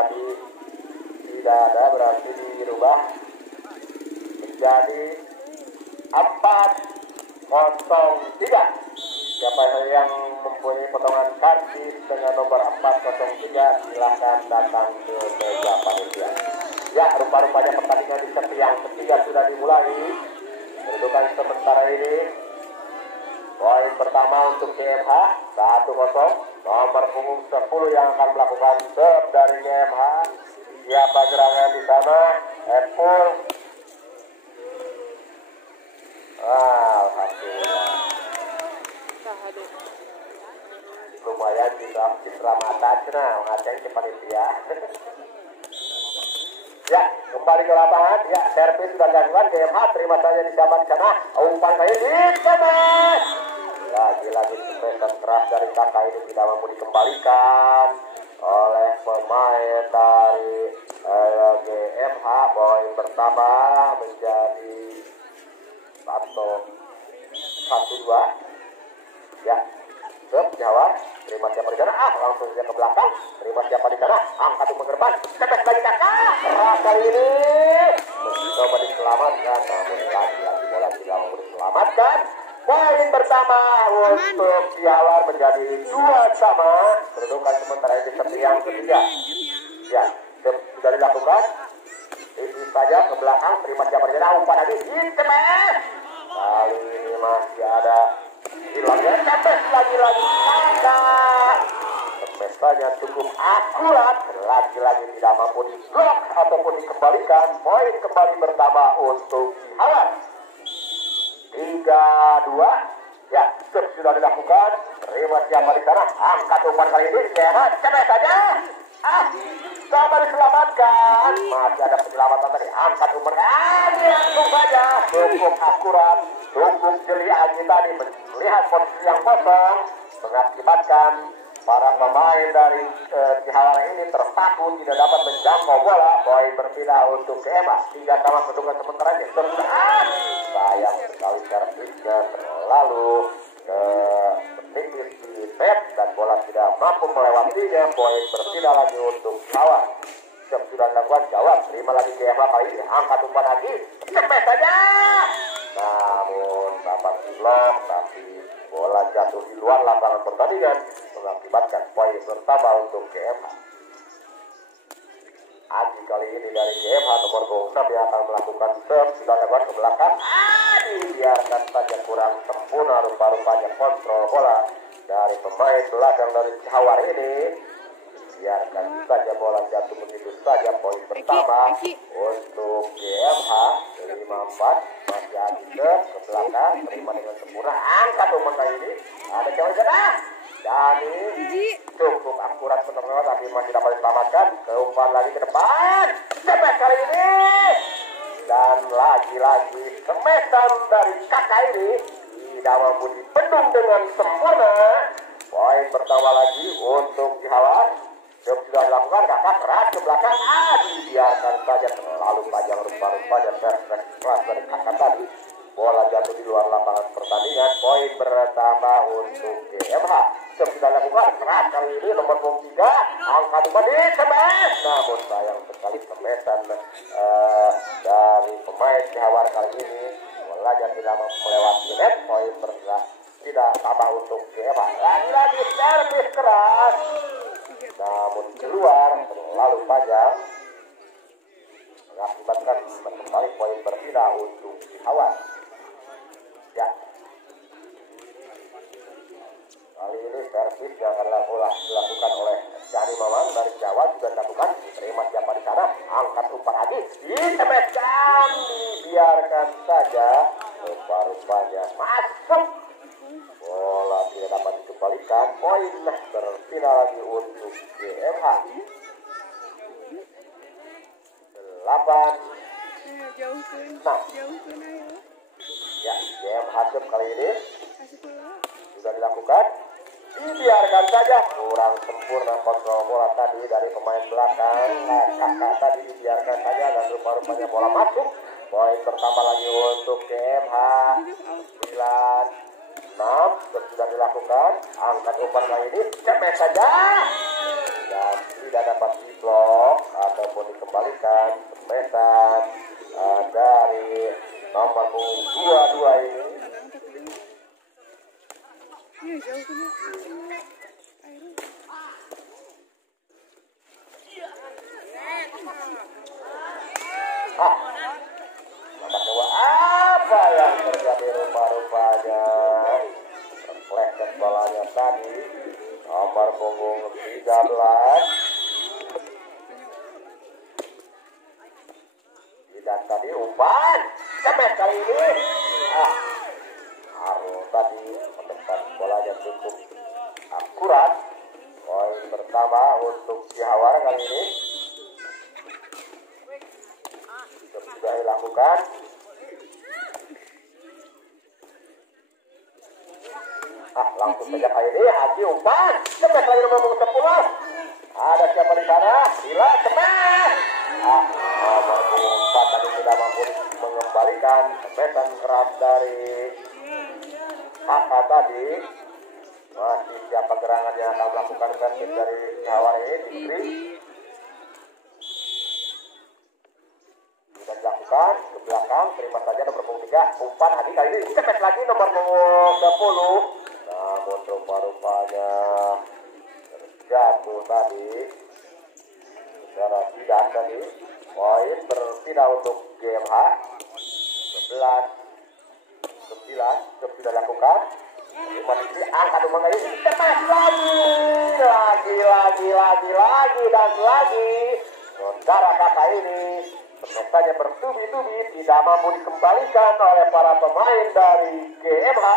tadi tidak ada, berarti dirubah menjadi 403. Siapa yang mempunyai potongan karcis dengan nomor 403 silahkan datang ke meja panitia. Ya, rupa-rupanya pertandingan di set yang ketiga sudah dimulai. Kedudukan sementara ini poin pertama untuk GMH 1-0. Nomor punggung 10 yang akan melakukan serve dari GMH. Siapa gerangan di sana? Epul. Alhamdulillah. Lumayan juga citra mata cina ngaceng ke panitia. Ya, kembali ke lapangan. Ya, servis sudah dilakukan. GMH terima saja di zaman sana. Umpan kali ini kemas. Lagi-lagi sepesan keras dari kakak ini tidak mampu dikembalikan oleh pemain dari GMH. Poin pertama menjadi 1-2. Ya, jawab. Terima siapa di sana? Langsung saja ke belakang. Terima siapa di sana? Angkat umpan ke depan. Cepet lagi kakak. Keras kali ini. Mencoba diselamatkan. Namun lagi-lagi bola tidak mampu diselamatkan. Poin pertama untuk Piawar menjadi 2-2. Kedudukan sementara ini seperti yang ketiga. Ya, sudah dilakukan. Ini saja ke belakang. Terima siapa di sana? Umpan lagi. Intemes. Kali ini masih ada hilangnya. Intemes lagi-lagi. Temesanya cukup akurat. Lagi-lagi tidak mampu diblok ataupun dikembalikan. Poin kembali pertama untuk Piawar. 3-2. Ya, sudah dilakukan. Terima siapa di sana? Angkat umpan kali ini. Sehat, cepet saja. Sama diselamatkan. Masih ada penyelamatan tadi. Angkat umpan. Langsung saja. Cukup akurat. Cukup jeli lagi tadi. Melihat posisi yang kosong. Mengakibatkan para pemain dari Cihawar ini terpaku tidak dapat menjangkau bola. Poin berpindah untuk GMH. 3-3 kedudukan sementara ini. Sayang sekali servisnya terlalu menipis di net dan bola tidak mampu melewatinya. Poin berpindah lagi untuk Cihawar. Sudah dilakukan jawab. Terima lagi GMH kali ini. Angkat umpan lagi. Cepet saja. Namun dapat diblok, tapi bola jatuh di luar lapangan pertandingan mengakibatkan poin pertama untuk GMH. Adi kali ini dari GMH nomor 26 yang akan melakukan serve. Sudah lewat ke belakang. Biarkan saja kurang sempurna rupa-rupanya kontrol bola dari pemain belakang dari Cihawar ini. Biarkan saja bola jatuh begitu saja. Poin pertama untuk GMH. 5-4. Masih Adi ke belakang. Terima dengan sempurna. Angkat umpan kali ini. Ada cewek sana. Dani cukup akurat benar-benar tapi masih dapat diselamatkan. Umpan lagi ke depan. Cepet kali ini. Dan lagi-lagi semesan dari kakak ini tidak mampu dibendung dengan sempurna. Poin pertama lagi untuk Cihawar. Sudah dilakukan kakak keras ke belakang. Dibiarkan saja terlalu panjang rupa-rupanya keras dari kakak tadi. Bola jatuh di luar lapangan pertandingan. Poin pertama untuk GMH. Sudah dilakukan keras kali ini nomor 3. Angkat umpan di semes. Namun sayang sekali semesan dari pemain Cihawar kali ini. Bola jatuh tidak melewati net. Poin pertama tidak tambah untuk GMH. Lagi-lagi servis keras. Namun keluar terlalu panjang. Mengakibatkan kembali poin berpindah untuk Cihawar. Ya. Kali ini servis yang akan dilakukan oleh Syahri Maman dari Jawa sudah dilakukan. Terima siapa di sana? Angkat umpan lagi. Ditepeskan. Dibiarkan saja. Rupa-rupanya masuk. Bola tidak dapat dikembalikan. Poin berpindah lagi untuk GMH. 8. Nah. Ya, GMH kali ini sudah dilakukan. Dibiarkan saja. Kurang sempurna kontrol bola tadi dari pemain belakang. Kakak tadi dibiarkan saja dan rupa-rupanya bola masuk. Poin pertama lagi untuk GMH. 9-6 sudah dilakukan. Angkat umpan kali ini cepet saja dan tidak dapat diblok ataupun dikembalikan semesan dari nomor punggung 22 ini. Iya, jauh kena. Air. Nampaknya apa yang terjadi rupa-rupanya refleks bolanya tadi nomor punggung 13 dan tadi umpan cemet kali ini harus tadi menekan bolanya cukup akurat. Poin pertama untuk Cihawar kali ini sudah dilakukan. Langsung saja kali ini Haji umpan cemet lagi nomor punggung 10. Ada siapa di sana? Gila cemet. Nomor punggung 4 tadi sudah mampu mengembalikan semesan keras dari kakak tadi. Masih siapa gerangan yang akan melakukan servis dari Cihawar ini? Fikri sudah dilakukan ke belakang, terima saja nomor punggung 3 umpan Hadi kali ini cepat lagi nomor punggung 10. Namun rupa-rupanya terjatuh tadi secara tidak tadi. Poin berpindah untuk GMH 11-9 sudah dilakukan. Terima kasih angkat umpan kali ini cepat lagi dan lagi. Saudara kakak ini semestanya bertubi-tubi tidak mampu dikembalikan oleh para pemain dari GMH.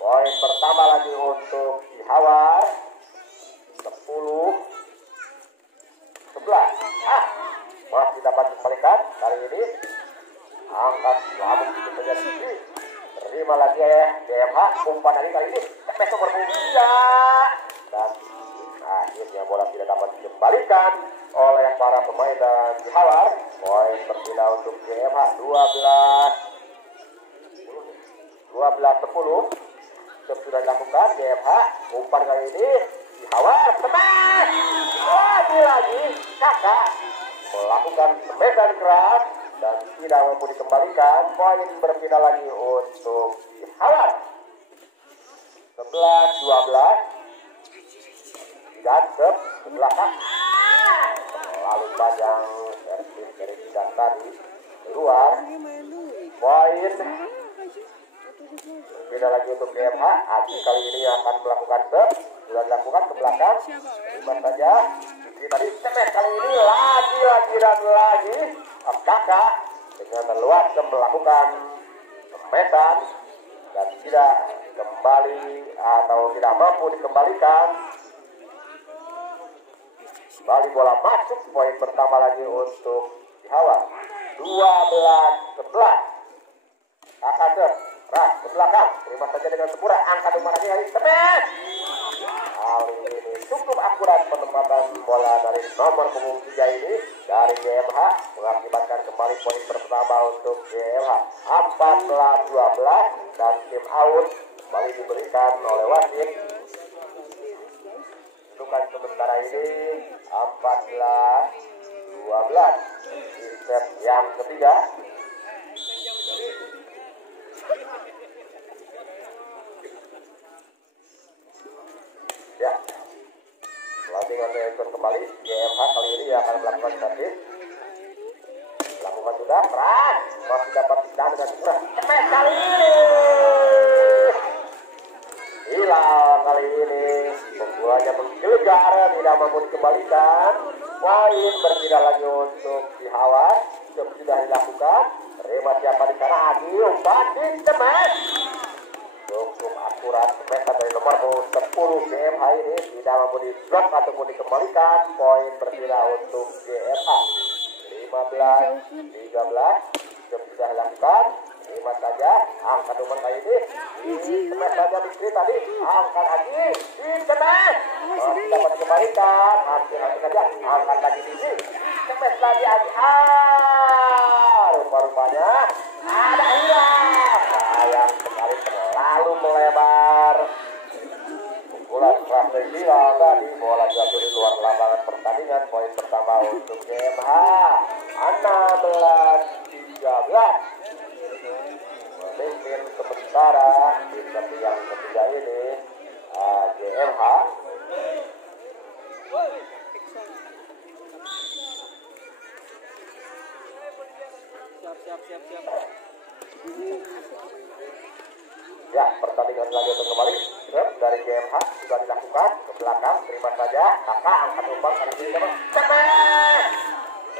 Poin pertama lagi untuk Cihawar 10-11. Masih dapat dikembalikan kali ini. Angkat namun itu saja tinggi. Terima lagi GMH umpan dari kali ini. Cepat nomor punggung 3 dan akhirnya bola tidak dapat dikembalikan oleh para pemain dan Cihawar. Poin berpindah untuk GMH 12-10. Sudah dilakukan GMH umpan kali ini Cihawar teman lagi kakak melakukan semesan keras dan tidak mampu dikembalikan. Poin berpindah lagi untuk Cihawar 11-12 dan ke belakang lalu panjang servis dari Zidan tadi keluar. Poin beda lagi untuk GMH. Aji kali ini akan melakukan sudah dilakukan ke belakang. Terima saja tadi cemet kali ini lagi kakak dengan leluasa melakukan semesan dan tidak kembali atau tidak mampu dikembalikan. Kembali bola masuk. Poin pertama lagi untuk Cihawar 12-11. Kakak ras ke belakang, terima saja dengan sempurna. Angkat umpan lagi kali cepat. Kali ini cukup akurat penempatan bola dari nomor punggung 3 ini dari GMH mengakibatkan kembali poin pertama untuk GMH 14-12 dan tim out kembali diberikan oleh wasit. Hitungan sementara ini 14-12 di set yang ketiga. Ya, pelatihan reaction kembali. GMH kali ini akan melakukan servis. Lakukan sudah, keras. Masih dapat ditahan dengan segera. Cepat kali ini. Hilang kali ini. Pembolanya menggelegar, tidak mampu dikembalikan. Poin berpindah lagi untuk Cihawar. Sudah dilakukan. Terima siapa di sana? Adi umpan di cepat. Cukup akurat semesan dari nomor 10 GMH ini tidak mampu di-drop ataupun dikembalikan. Poin berpindah untuk GMH 15-13 sudah dilakukan. Terima saja angkat umpan kali ini cepat saja Fikri tadi angkat lagi di cepat dapat dikembalikan. Hati-hati saja angkat lagi di sini cepat lagi rupa-rupanya ada hilang. Sayang sekali terlalu melebar. Pukulan keras dari Bilal tadi, bola jatuh di luar lapangan pertandingan. Poin pertama GMH 16-13. Memimpin sementara di set yang ketiga ini GMH. Siap. Ya, pertandingan lagi untuk kembali. Dari GMH sudah dilakukan ke belakang, terima saja. Kakak angkat umpan kali ini dapat cepat.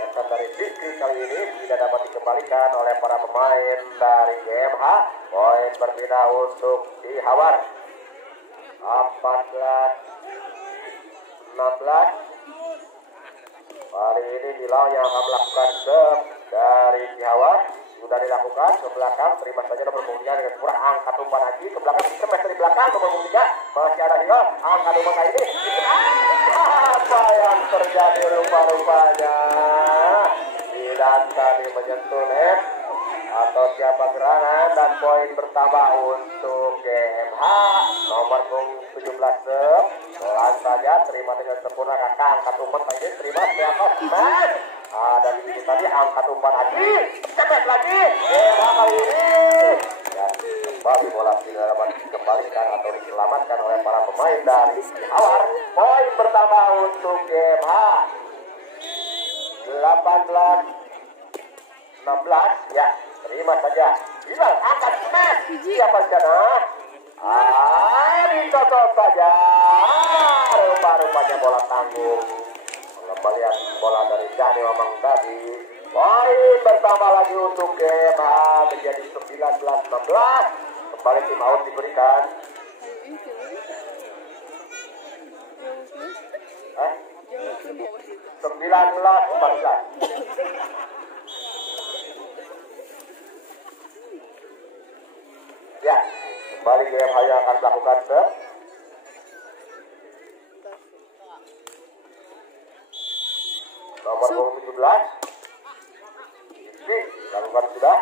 Yang dari Fikri kali ini tidak dapat dikembalikan oleh para pemain dari GMH. Poin berpindah untuk Dihawar. 14-16. Kali ini Bilal yang akan melakukan serve dari Dihawar. Sudah dilakukan ke belakang, terima saja nomor punggung 3 dengan kurang angkat umpan lagi ke belakang, semester di belakang nomor punggung 3 masih ada Hilal, angkat umpan kali ini. Apa yang terjadi rupa-rupanya? Tidak tadi menyentuh net atau siapa gerangan, dan poin bertambah untuk GMH nomor punggung 17 pelan saja, terima dengan sempurna. Kakak angkat umpan kali ini, terima siapa? Mas ada di situ tadi, angkat umpan lagi, cepet lagi, kali ini dan kembali bola tidak dapat dikembalikan atau diselamatkan oleh para pemain dari Awar. Poin pertama untuk GMH 18-16. Ya, terima saja. Bilal angkat smash, siapa di sana? Dicocok saja. Rupa-rupanya bola tanggung. Pengembalian bola dari Dani Mamang tadi. Poin bertambah lagi untuk GMH menjadi 19-16. Kembali tim out diberikan. 19-14. Ya, kembali GMH yang akan melakukan serve. Nomor 17 Istri lakukan sudah,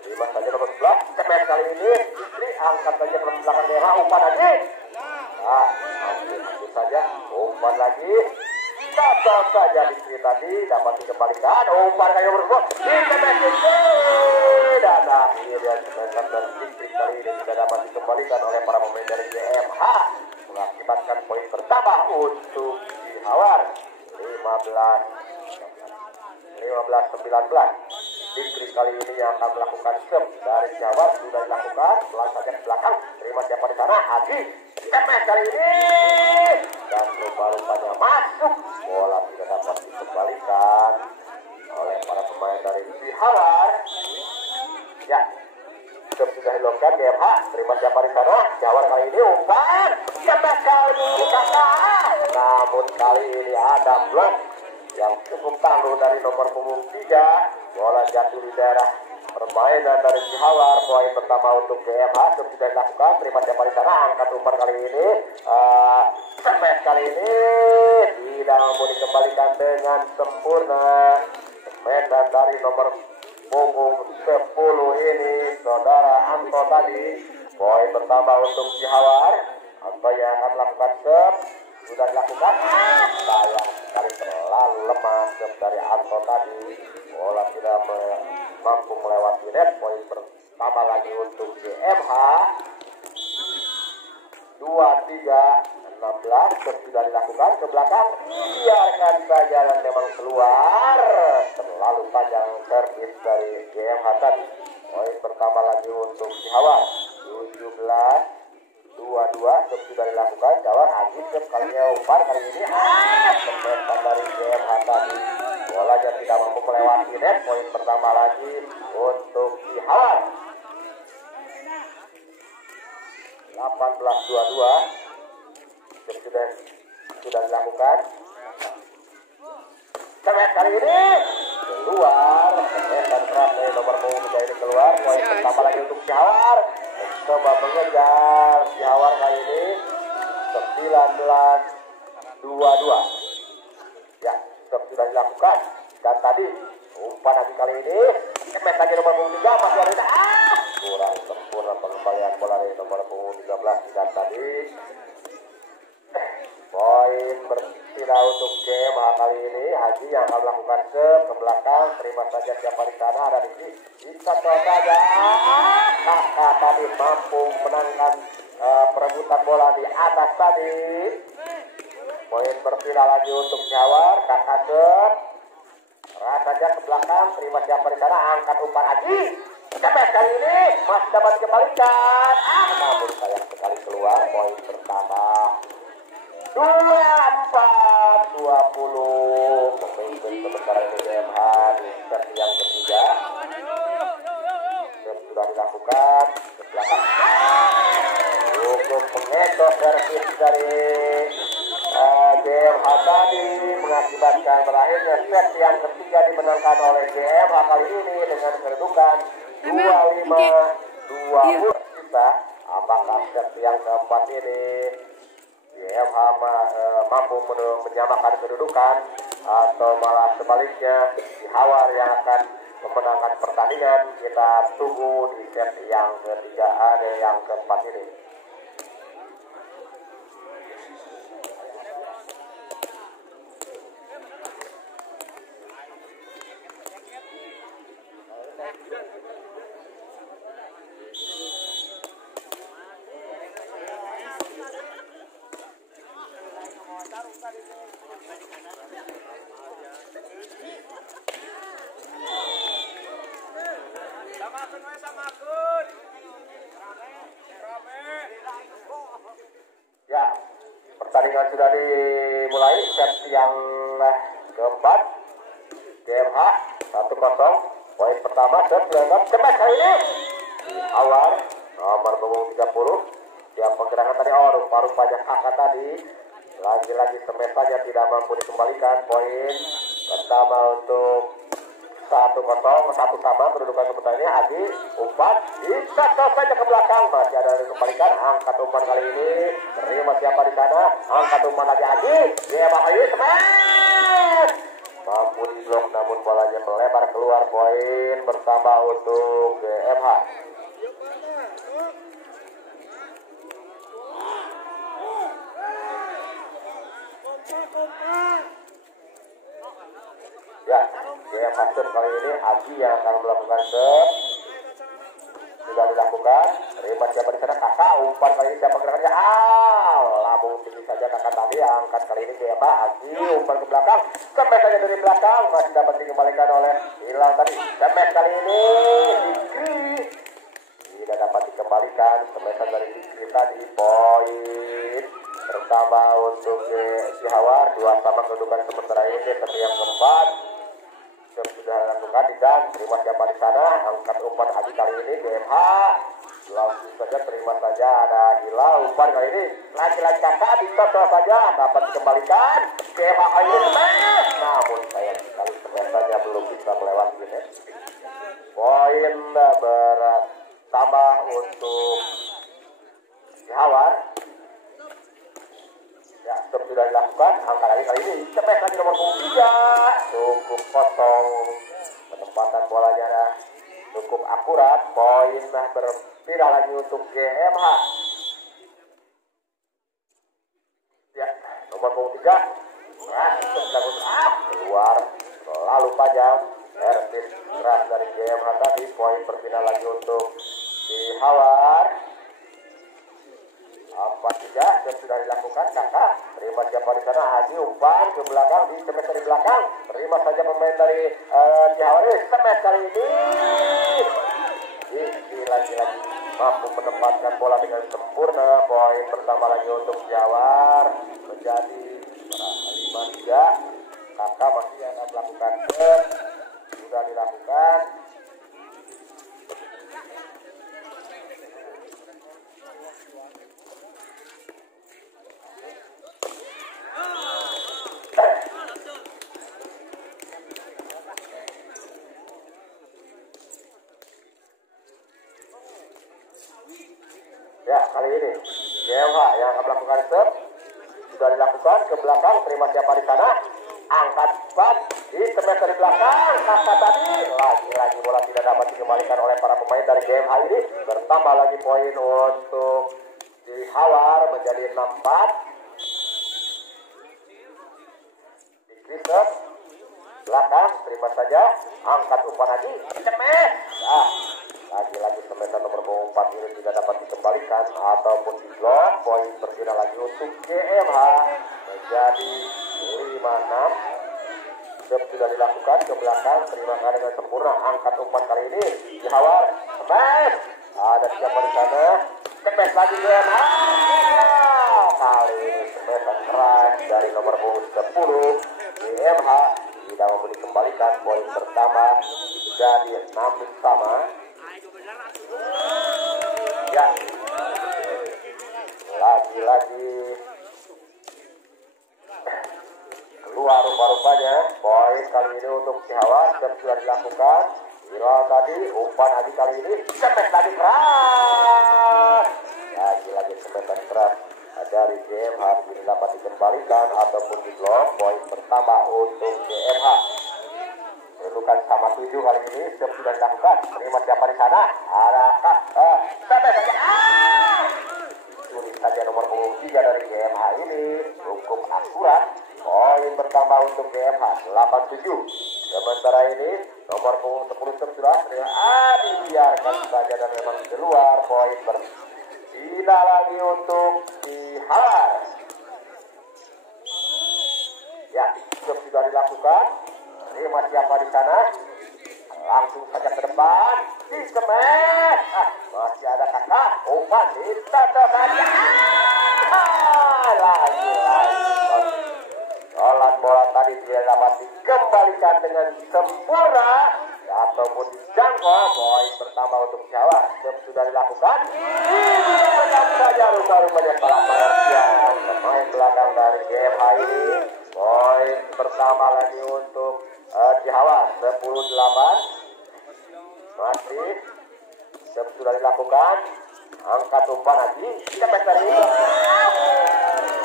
terima saja nomor 11. Cemen kali ini Istri angkat saja ke belakang GMH, umpan lagi. Nah, ambil saja, umpan lagi. Cocok saja Istri tadi, dapat dikembalikan. Umpan kayu berbuk di cemen Istri, dan akhirnya cemen dan Istri kali ini tidak dapat dikembalikan oleh para pemain dari GMH, mengakibatkan poin bertambah untuk Dihawar 15-19. Fikri kali ini yang akan melakukan serve dari Jawa sudah dilakukan, pelan saja ke belakang, terima siapa di sana? Adi cemen kali ini, dan rupa-rupanya masuk, bola tidak dapat dikembalikan oleh para pemain dari Dihawar. Ya, serve sudah dilakukan GMH, terima siapa di sana? Jawa kali ini umpan, cemen kali ini kakak, namun kali ini ada blok yang cukup tangguh dari nomor punggung 3. Bola jatuh di daerah permainan dari Dihawar. Poin pertama untuk GMH sudah dilakukan, terima siapa di sana? Angkat umpan kali ini, cemen kali ini tidak mampu dikembalikan dengan sempurna. Cemen dan dari nomor punggung 10 ini saudara Anto tadi. Poin pertama untuk Dihawar. Anto yang akan melakukan serve sudah dilakukan, sayang sekali terlalu lemah serve dari Anto tadi. Bola tidak mampu melewati net. Poin pertama lagi untuk GMH 23-16. Serve sudah dilakukan ke belakang, biarkan saja dan memang keluar, terlalu panjang servis dari GMH tadi. Poin pertama lagi untuk Dihawar 17-22. Serve sudah dilakukan, Jawa Agis serve kalinya umpan kali ini, pemain dari GMH tadi. Bolanya tidak mampu melewati net. Poin pertama lagi untuk Dihawar 18-22. Serve sudah dilakukan, cemen kali ini keluar, cemen dan keras dari nomor punggung 3 ini keluar. Poin pertama lagi untuk Dihawar. Coba mengejar Dihawar kali ini 19-22. Ya, sudah dilakukan, dan tadi umpan lagi kali ini cemen lagi nomor punggung 3 masih ada kurang sempurna pengembalian bola dari nomor punggung 13. Dan tadi poin poin berpindah untuk GMH kali ini. Haji yang akan melakukan ke belakang, terima saja siapa di sana, ada di sini. Bisa saja kakak tadi mampu menangkan perebutan bola di atas tadi. Poin berpindah lagi untuk Jawar, kakak ras saja ke belakang, terima siapa di sana, angkat umpan Haji. Sampai kali ini masih dapat dikembalikan. Namun sayang sekali keluar. Poin pertama 24-20 memimpin sementara ini GMH di set yang ketiga. Set sudah dilakukan ke belakang. Cukup mengetok servis dari GMH tadi mengakibatkan berakhirnya set yang ketiga dimenangkan oleh GMH kali ini dengan kedudukan 25-20. Kita apakah set yang keempat ini GMH mampu menyamakan kedudukan atau malah sebaliknya Jawar yang akan memenangkan pertandingan? Kita tunggu di set yang ketiga yang keempat ini. Ya, pertandingan sudah dimulai. Set yang keempat GMH 1-0. Poin pertama set dianggap cepat kali ini. Awal nomor punggung 30. Yang pergerakan tadi rupa-rupanya kakak tadi. Lagi-lagi semes saja tidak mampu dikembalikan. Poin pertama untuk 1-0, 1 sama kedudukan sementara ini. Adi umpan bisa saja ke belakang, masih ada yang dikembalikan. Angkat umpan kali ini, terima siapa di sana, angkat umpan lagi Adi. Dia bakal ini semes, mampu diblok namun bolanya melebar keluar. Poin bertambah untuk GMH. Ya, GM Master kali ini Haji yang akan melakukan sudah dilakukan. Terima siapa di sana, kakak umpan kali ini siapa gerakannya? Lambung tinggi saja kakak tadi, angkat kali ini GM Haji umpan ke belakang, sampai saja dari belakang masih dapat dikembalikan oleh hilang tadi. Sampai kali ini Dikri tidak dapat dikembalikan, sampai dari Dikri tadi. Poin pertama untuk Jawar, 2 sama kedudukan sementara ini. Tapi yang keempat sudah dilakukan dan terima siapa di sana, angkat umpan Haji kali ini GMH langsung saja terima saja, ada Hilal umpan kali ini lagi-lagi kakak dicocok saja dapat dikembalikan GMH kali ini semes, namun sayang sekali semes saja belum bisa melewati ini. Poin bertambah untuk Jawar. Ya, sudah dilakukan, angka lagi kali ini cepet lagi nomor 3, cukup kosong, penempatan bolanya cukup akurat. Poin berpindah lagi untuk GMH. Ya, nomor 3, keluar terlalu panjang, servis keras dari GMH tadi. Poin berpindah lagi untuk Jawar. 4-3 dan sudah dilakukan kakak. Terima siapa di sana, Haji umpan ke belakang, di semes dari belakang. Terima saja pemain dari Jawar ini, semes kali ini. Lagi-lagi mampu menempatkan bola dengan sempurna. Poin pertama lagi untuk Jawar menjadi 5-3. Kakak masih akan melakukan sudah dilakukan. Ya, kali ini GMH yang akan melakukan serve sudah dilakukan ke belakang. Terima siapa di sana, angkat ban di semes dari belakang. Kakak tadi lagi-lagi bola tidak dapat dikembalikan oleh para pemain dari GMH ini. Bertambah lagi poin untuk Jawar menjadi 6-4. set belakang, terima saja, angkat umpan lagi, cemet. Nah, lagi-lagi semeter nomor 4 ini tidak dapat dikembalikan ataupun diblok. Poin berbeda lagi untuk GMH menjadi 5-6. Sudah dilakukan ke belakang, terima kasih dengan sempurna, angkat umpan kali ini dihawar, smash, ada siapa di sana, smash lagi GMH. Kali ini smash keras dari nomor 10 GMH tidak mau dikembalikan. Poin pertama jadi 6 sama. Ya, lagi-lagi keluar rupa-rupanya. Poin kali ini untuk Cihawas dan sudah dilakukan. Viral tadi, umpan Adi kali ini semet lagi keras. Lagi-lagi semetan keras dari GMH ini dapat dikembalikan ataupun diblok. Poin pertama untuk GMH. Kedudukan sama 7 kali ini sudah dilakukan. Terima siapa di sana? Arahkan. Sampai saja. Curi saja nomor 3 dari GMH ini cukup akurat. Poin bertambah untuk GMH 87. Sementara ini nomor 10 sudah dibiarkan saja dan memang keluar. Poin tidak lagi untuk Dihar. Ya, sudah dilakukan. Terima siapa di sana? Langsung saja ke depan. Di semet. Masih ada kakak. Umpan ditata saja. Lagi. Sholat bola tadi tidak dapat dikembalikan dengan sempurna ataupun dijangkau. Poin pertama untuk Jawa sudah dilakukan. Diam saja rupa-rupanya salah pengertian pemain belakang dari GMH ini. Poin pertama lagi untuk Jawa 10-8. Masih sudah dilakukan. Angkat umpan lagi. Kita peser ini.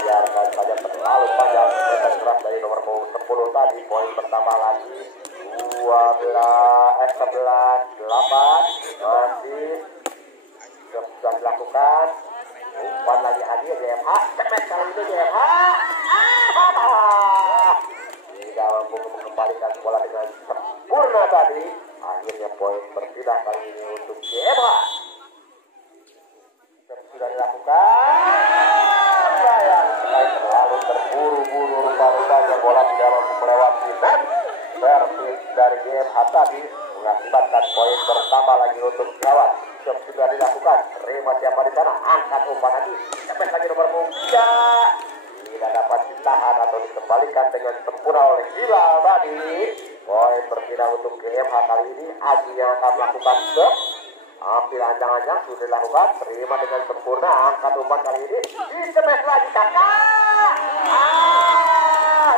Biarkan saja terlalu panjang. Peser keras dari nomor 10 tadi. Poin pertama lagi 11-8. Masih sudah dilakukan. Umpan lagi hadir GMH. Cepat kali ini GMH. Tidak mampu mengembalikan bola dengan sempurna tadi. Akhirnya poin berpindah kali ini untuk GMH. Sudah dilakukan. Sayang sekali terlalu terburu-buru rupa-rupanya bola tidak mampu melewati net. Servis dari GMH tadi mengakibatkan poin pertama lagi untuk Jawa. Sudah dilakukan. Terima siapa di sana? Angkat umpan lagi. Cepat lagi nomor 3. Tidak dapat ditahan atau dikembalikan dengan sempurna oleh Hilal tadi. Poin berpindah untuk GMH kali ini. Aji yang akan melakukan stop. Ambil ancang-ancang sudah dilakukan. Terima dengan sempurna. Angkat umpan kali ini. Disemes lagi kakak.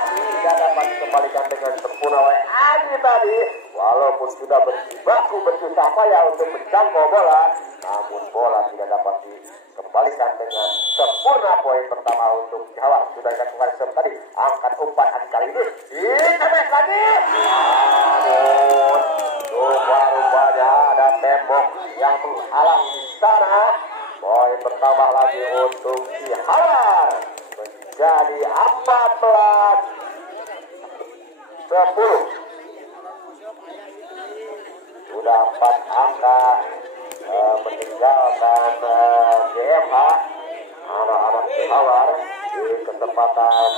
Tidak dapat dikembalikan dengan sempurna oleh Aji tadi. Walaupun sudah berjibaku bersusah payah untuk menjangkau bola, namun bola tidak dapat dikembalikan dengan sempurna. Poin pertama untuk Jawa sudah dilakukan tadi. Angkat umpan kali ini. Disemes lagi. Namun rupa-rupanya ada tembok yang menghalang di sana. Poin bertambah lagi untuk Dihar menjadi 14-10. Sudah 4 angka meninggalkan GMH. Anak-anak Dihar di kesempatan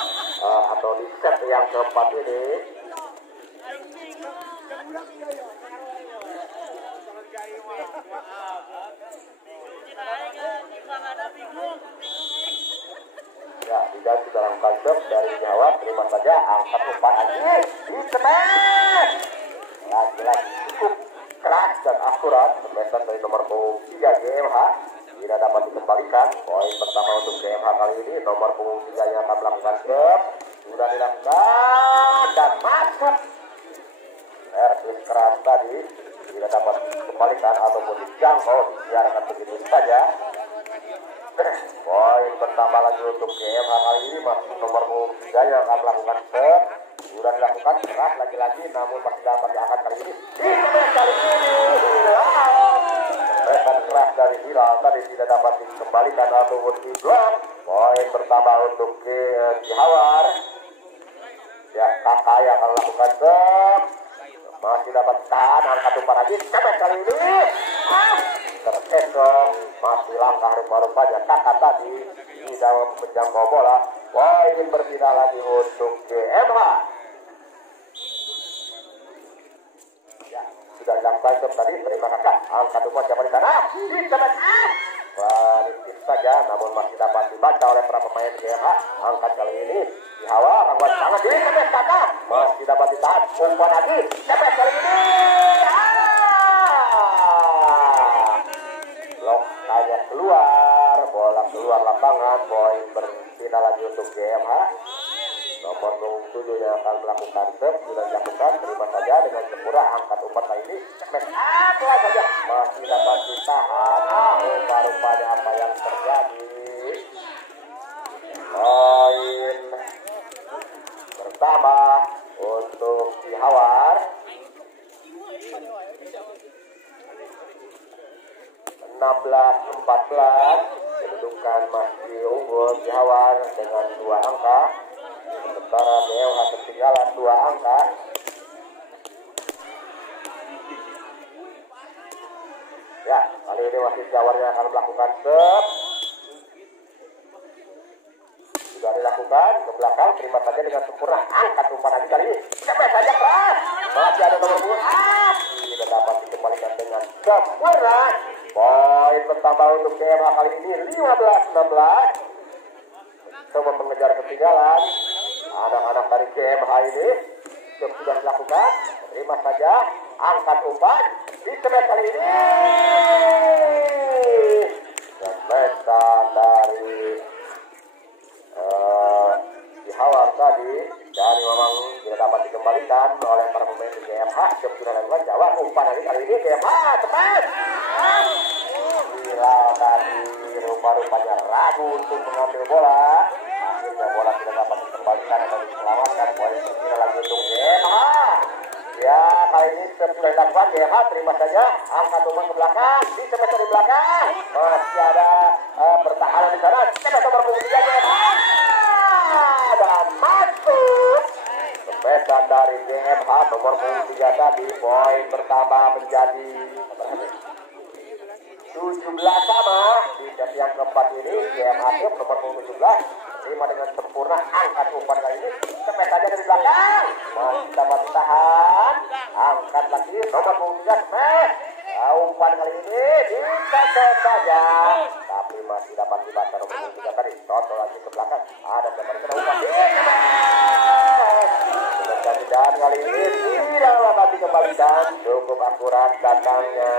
atau di set yang keempat ini. Ya, diganti dalam konsep dari Jawa. Terima saja, angkat umpan lagi. Disemet. Lagi-lagi cukup keras dan akurat. Semeter dari nomor 3 GMH. Tidak dapat dikembalikan. Poin pertama untuk GMH kali ini. Nomor 3 yang akan melakukan step. Sudah dilakukan dan masuk. Servis keras tadi. Tidak dapat dikembalikan ataupun dijangkau. Dibiarkan begitu saja. Poin pertama lagi untuk GMH kali ini. Masuk nomor 3 yang akan melakukan step. Sudah dilakukan keras lagi-lagi, namun masih dapat diangkat kali ini. Disemes kali ini. Semetan keras dari Hilal tadi tidak dapat dikembalikan ataupun diblok. Poin pertama untuk Dihar. Ya, kakak yang akan lakukan serve. Masih dapat tahan, angkat umpan lagi. Cepat kali ini. Terkecoh. Masih langkah rupa-rupanya kakak tadi. Tidak menjangkau bola. Poin berpindah lagi untuk GMH. Ya, sudah dilakukan serve tadi. Terima kakak. Angkat umpan siapa di sana? Cepat. Sedikit saja, namun masih dapat dibaca oleh para pemain GMH. Angkat kali ini di awal, angkat sangat di cepat kakak. Masih dapat ditahan, umpan lagi. Cepat kali ini. Blok hanya keluar, bola keluar lapangan. Poin berpindah lagi untuk GMH. Nomor 7 yang akan melakukan serve sudah dilakukan. Terima saja dengan sempurna angkat umpan kali ini. Pelan saja masih dapat ditahan. Rupa-rupanya apa yang terjadi. Poin pertama untuk Cihawar. 16-14. Kedudukan masih unggul Cihawar dengan 2 angka. Sementara GMH ketinggalan 2 angka. Ya, kali ini wasit Jawarnya akan melakukan serve. Sudah dilakukan ke belakang, terima saja dengan sempurna. Angkat umpan lagi kali ini. Cepat saja keras. Masih ada nomor 2. Tidak dapat dikembalikan dengan sempurna. Poin pertama untuk GMH kali ini 15-16. Coba mengejar ketinggalan. Anak-anak dari GMH ini sudah dilakukan. Terima saja. Angkat umpan. Dicemet kali ini. Cemetan dari Cihawar tadi. Dan memang tidak dapat dikembalikan oleh para pemain di GMH. Sudah dilakukan. Jawab umpan lagi kali ini. GMH cepat. Bila tadi rupa-rupanya ragu untuk mengambil bola. Akhirnya bola tidak dapat dikembalikan atau diselamatkan. Poin berpindah lagi untuk GMH. Ya, kali ini sudah dilakukan GMH. Terima saja. Angkat umpan ke belakang. Di semester di belakang. Masih ada pertahanan di sana. Cepat nomor 3 GMH. Dan masuk. Semesan dari GMH nomor 3 tadi. Poin pertama menjadi 17 sama. Di set yang keempat ini GMH nomor 17 terima dengan sempurna angkat umpan kali ini. Cepet saja dari belakang. Masih dapat ditahan. Angkat lagi nomor 3 smash. Umpan kali ini dicocok saja. Tapi masih dapat dibaca nomor 3 tadi. Contoh lagi ke belakang. Ada dapat kena umpan. Dan kali ini tidak dapat dikembalikan. Cukup akurat datangnya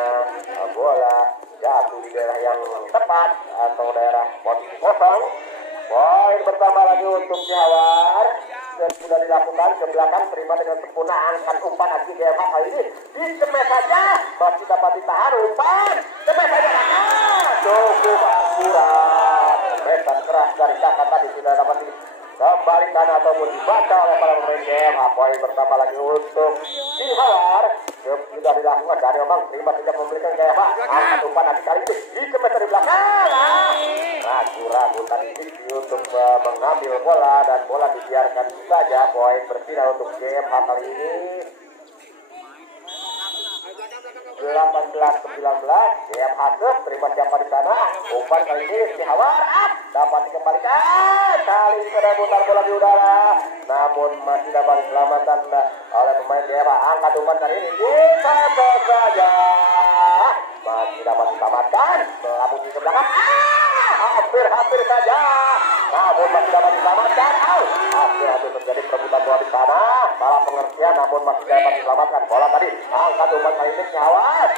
bola jatuh di daerah yang tepat atau daerah posisi kosong. Poin pertama lagi untuk Cihawar. Dan sudah dilakukan ke belakang, terima dengan sempurna angkat umpan lagi GMH kali ini. Dicemet saja, masih dapat ditahan umpan. Cemet saja kakak. Cukup akurat. Cemetan keras dari kakak tadi sudah dapat dikembalikan ataupun dibaca oleh para pemain GMH. Poin pertama lagi untuk Cihawar. Sudah dilakukan dari memang terima saja memberikan GMH. Angkat umpan lagi kali ini. Dicemet dari belakang. Ragu-ragu tadi untuk mengambil bola dan bola dibiarkan saja. Poin berpindah untuk GMH kali ini 18-19. GMH terima siapa di sana. Umpan kali ini Cihawar dapat dikembalikan. Kali ini rebutan bola di udara, namun masih dapat diselamatkan oleh pemain GMH. Angkat umpan kali ini dicocok saja. Masih dapat diselamatkan. Melambung ke belakang. Hampir saja. Namun masih dapat diselamatkan. Hampir terjadi perebutan bola di sana. Salah pengertian, namun masih dapat diselamatkan. Bola tadi angkat umpan kali ini Cihawar.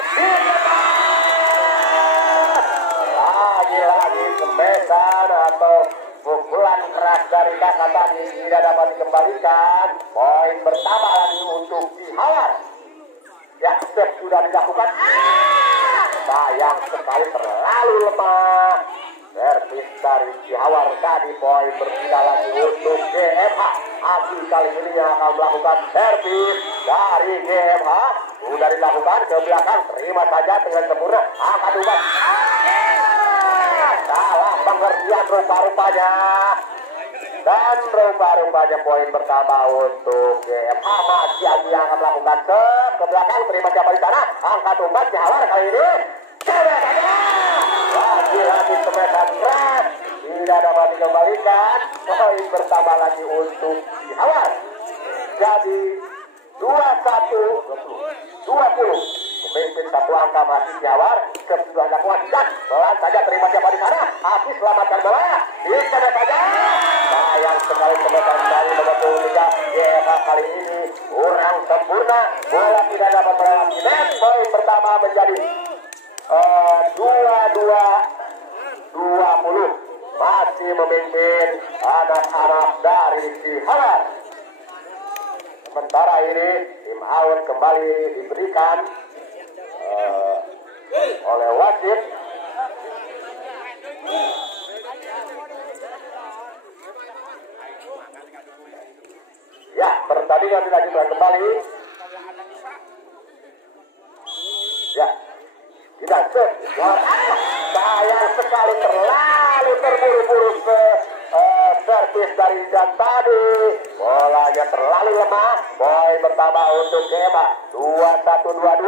Lagi-lagi sembesan atau pukulan keras dari kakak tadi tidak dapat dikembalikan. Poin pertama lagi untuk Cihawar. Ya, step sudah dilakukan. Sayang sekali terlalu lemah. Servis dari Cihawar tadi. Poin berpindah lagi untuk GMH. Abi kali ini yang akan melakukan servis dari GMH. Sudah dilakukan ke belakang. Terima saja dengan sempurna. Angkat umpan. Salah pengertian rupa-rupanya. Dan rupa-rupanya poin pertama untuk GMH. Masih Agi yang akan melakukan ke belakang. Terima siapa di sana? Angkat umpan Jawar kali ini. Lagi semetan keras. Tidak dapat dikembalikan. Poin pertama lagi untuk Jawar. Jadi 21-20. Pemimpin satu angka masih Jawar. Kedua angka kuat. Bola saja terima siapa di sana? Aki selamatkan bola. Dikemet saja. Sayang sekali kemetan dari nomor 23. GMH kali ini kurang sempurna. Bola tidak dapat berangkat. Dan poin pertama menjadi 22-20. Masih memimpin anak-anak dari Cihawar. Sementara ini tim out kembali diberikan oleh wasit. Ya, pertandingan dilanjutkan kembali. Ya, kita set. Sayang sekali terlalu terburu-buru ke servis dari Jan tadi. Bolanya terlalu lemah. Poin pertama untuk Gema. 21-22.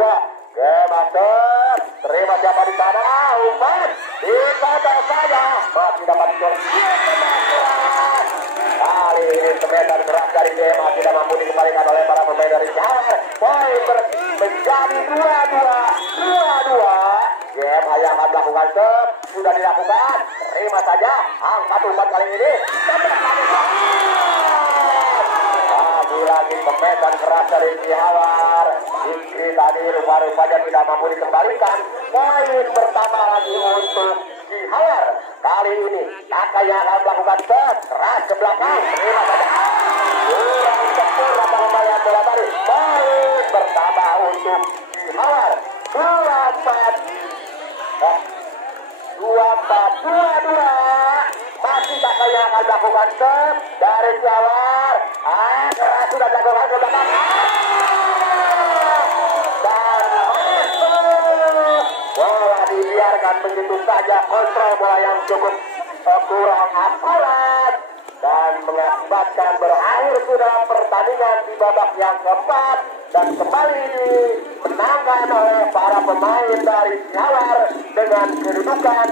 Gema set. Terima siapa di sana? Umpan. Dikata saja. Masih dapat gol. Kali ini semetan keras dari Gema tidak mampu dikembalikan oleh para pemain dari Jawar. Poin menjadi 22-22. Gema yang akan melakukan set. Sudah dilakukan. Terima saja. Angkat umpan kali ini. Lagi semetan keras dari Cihawar. Ini tadi rupa-rupanya tidak mampu dikembalikan. Poin pertama lagi untuk Cihawar. Kali ini Kakak yang akan melakukan set keras ke belakang. Terima saja. Kurang sempurna pengembalian bola tadi. Poin pertama untuk Cihawar. 24-22. Masih Kakak yang akan melakukan set dari Cihawar. Keras sudah dilakukan ke belakang. Dan bola dibiarkan begitu saja. Kontrol bola yang cukup kurang akurat. Dan mengakibatkan berakhir sudah pertandingan di babak yang keempat. Dan kembali dimenangkan oleh para pemain dari Cihawar dengan kedudukan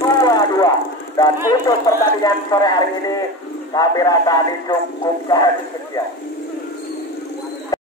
25-22. Dan untuk pertandingan sore hari ini kami rasa dicukupkan sekian.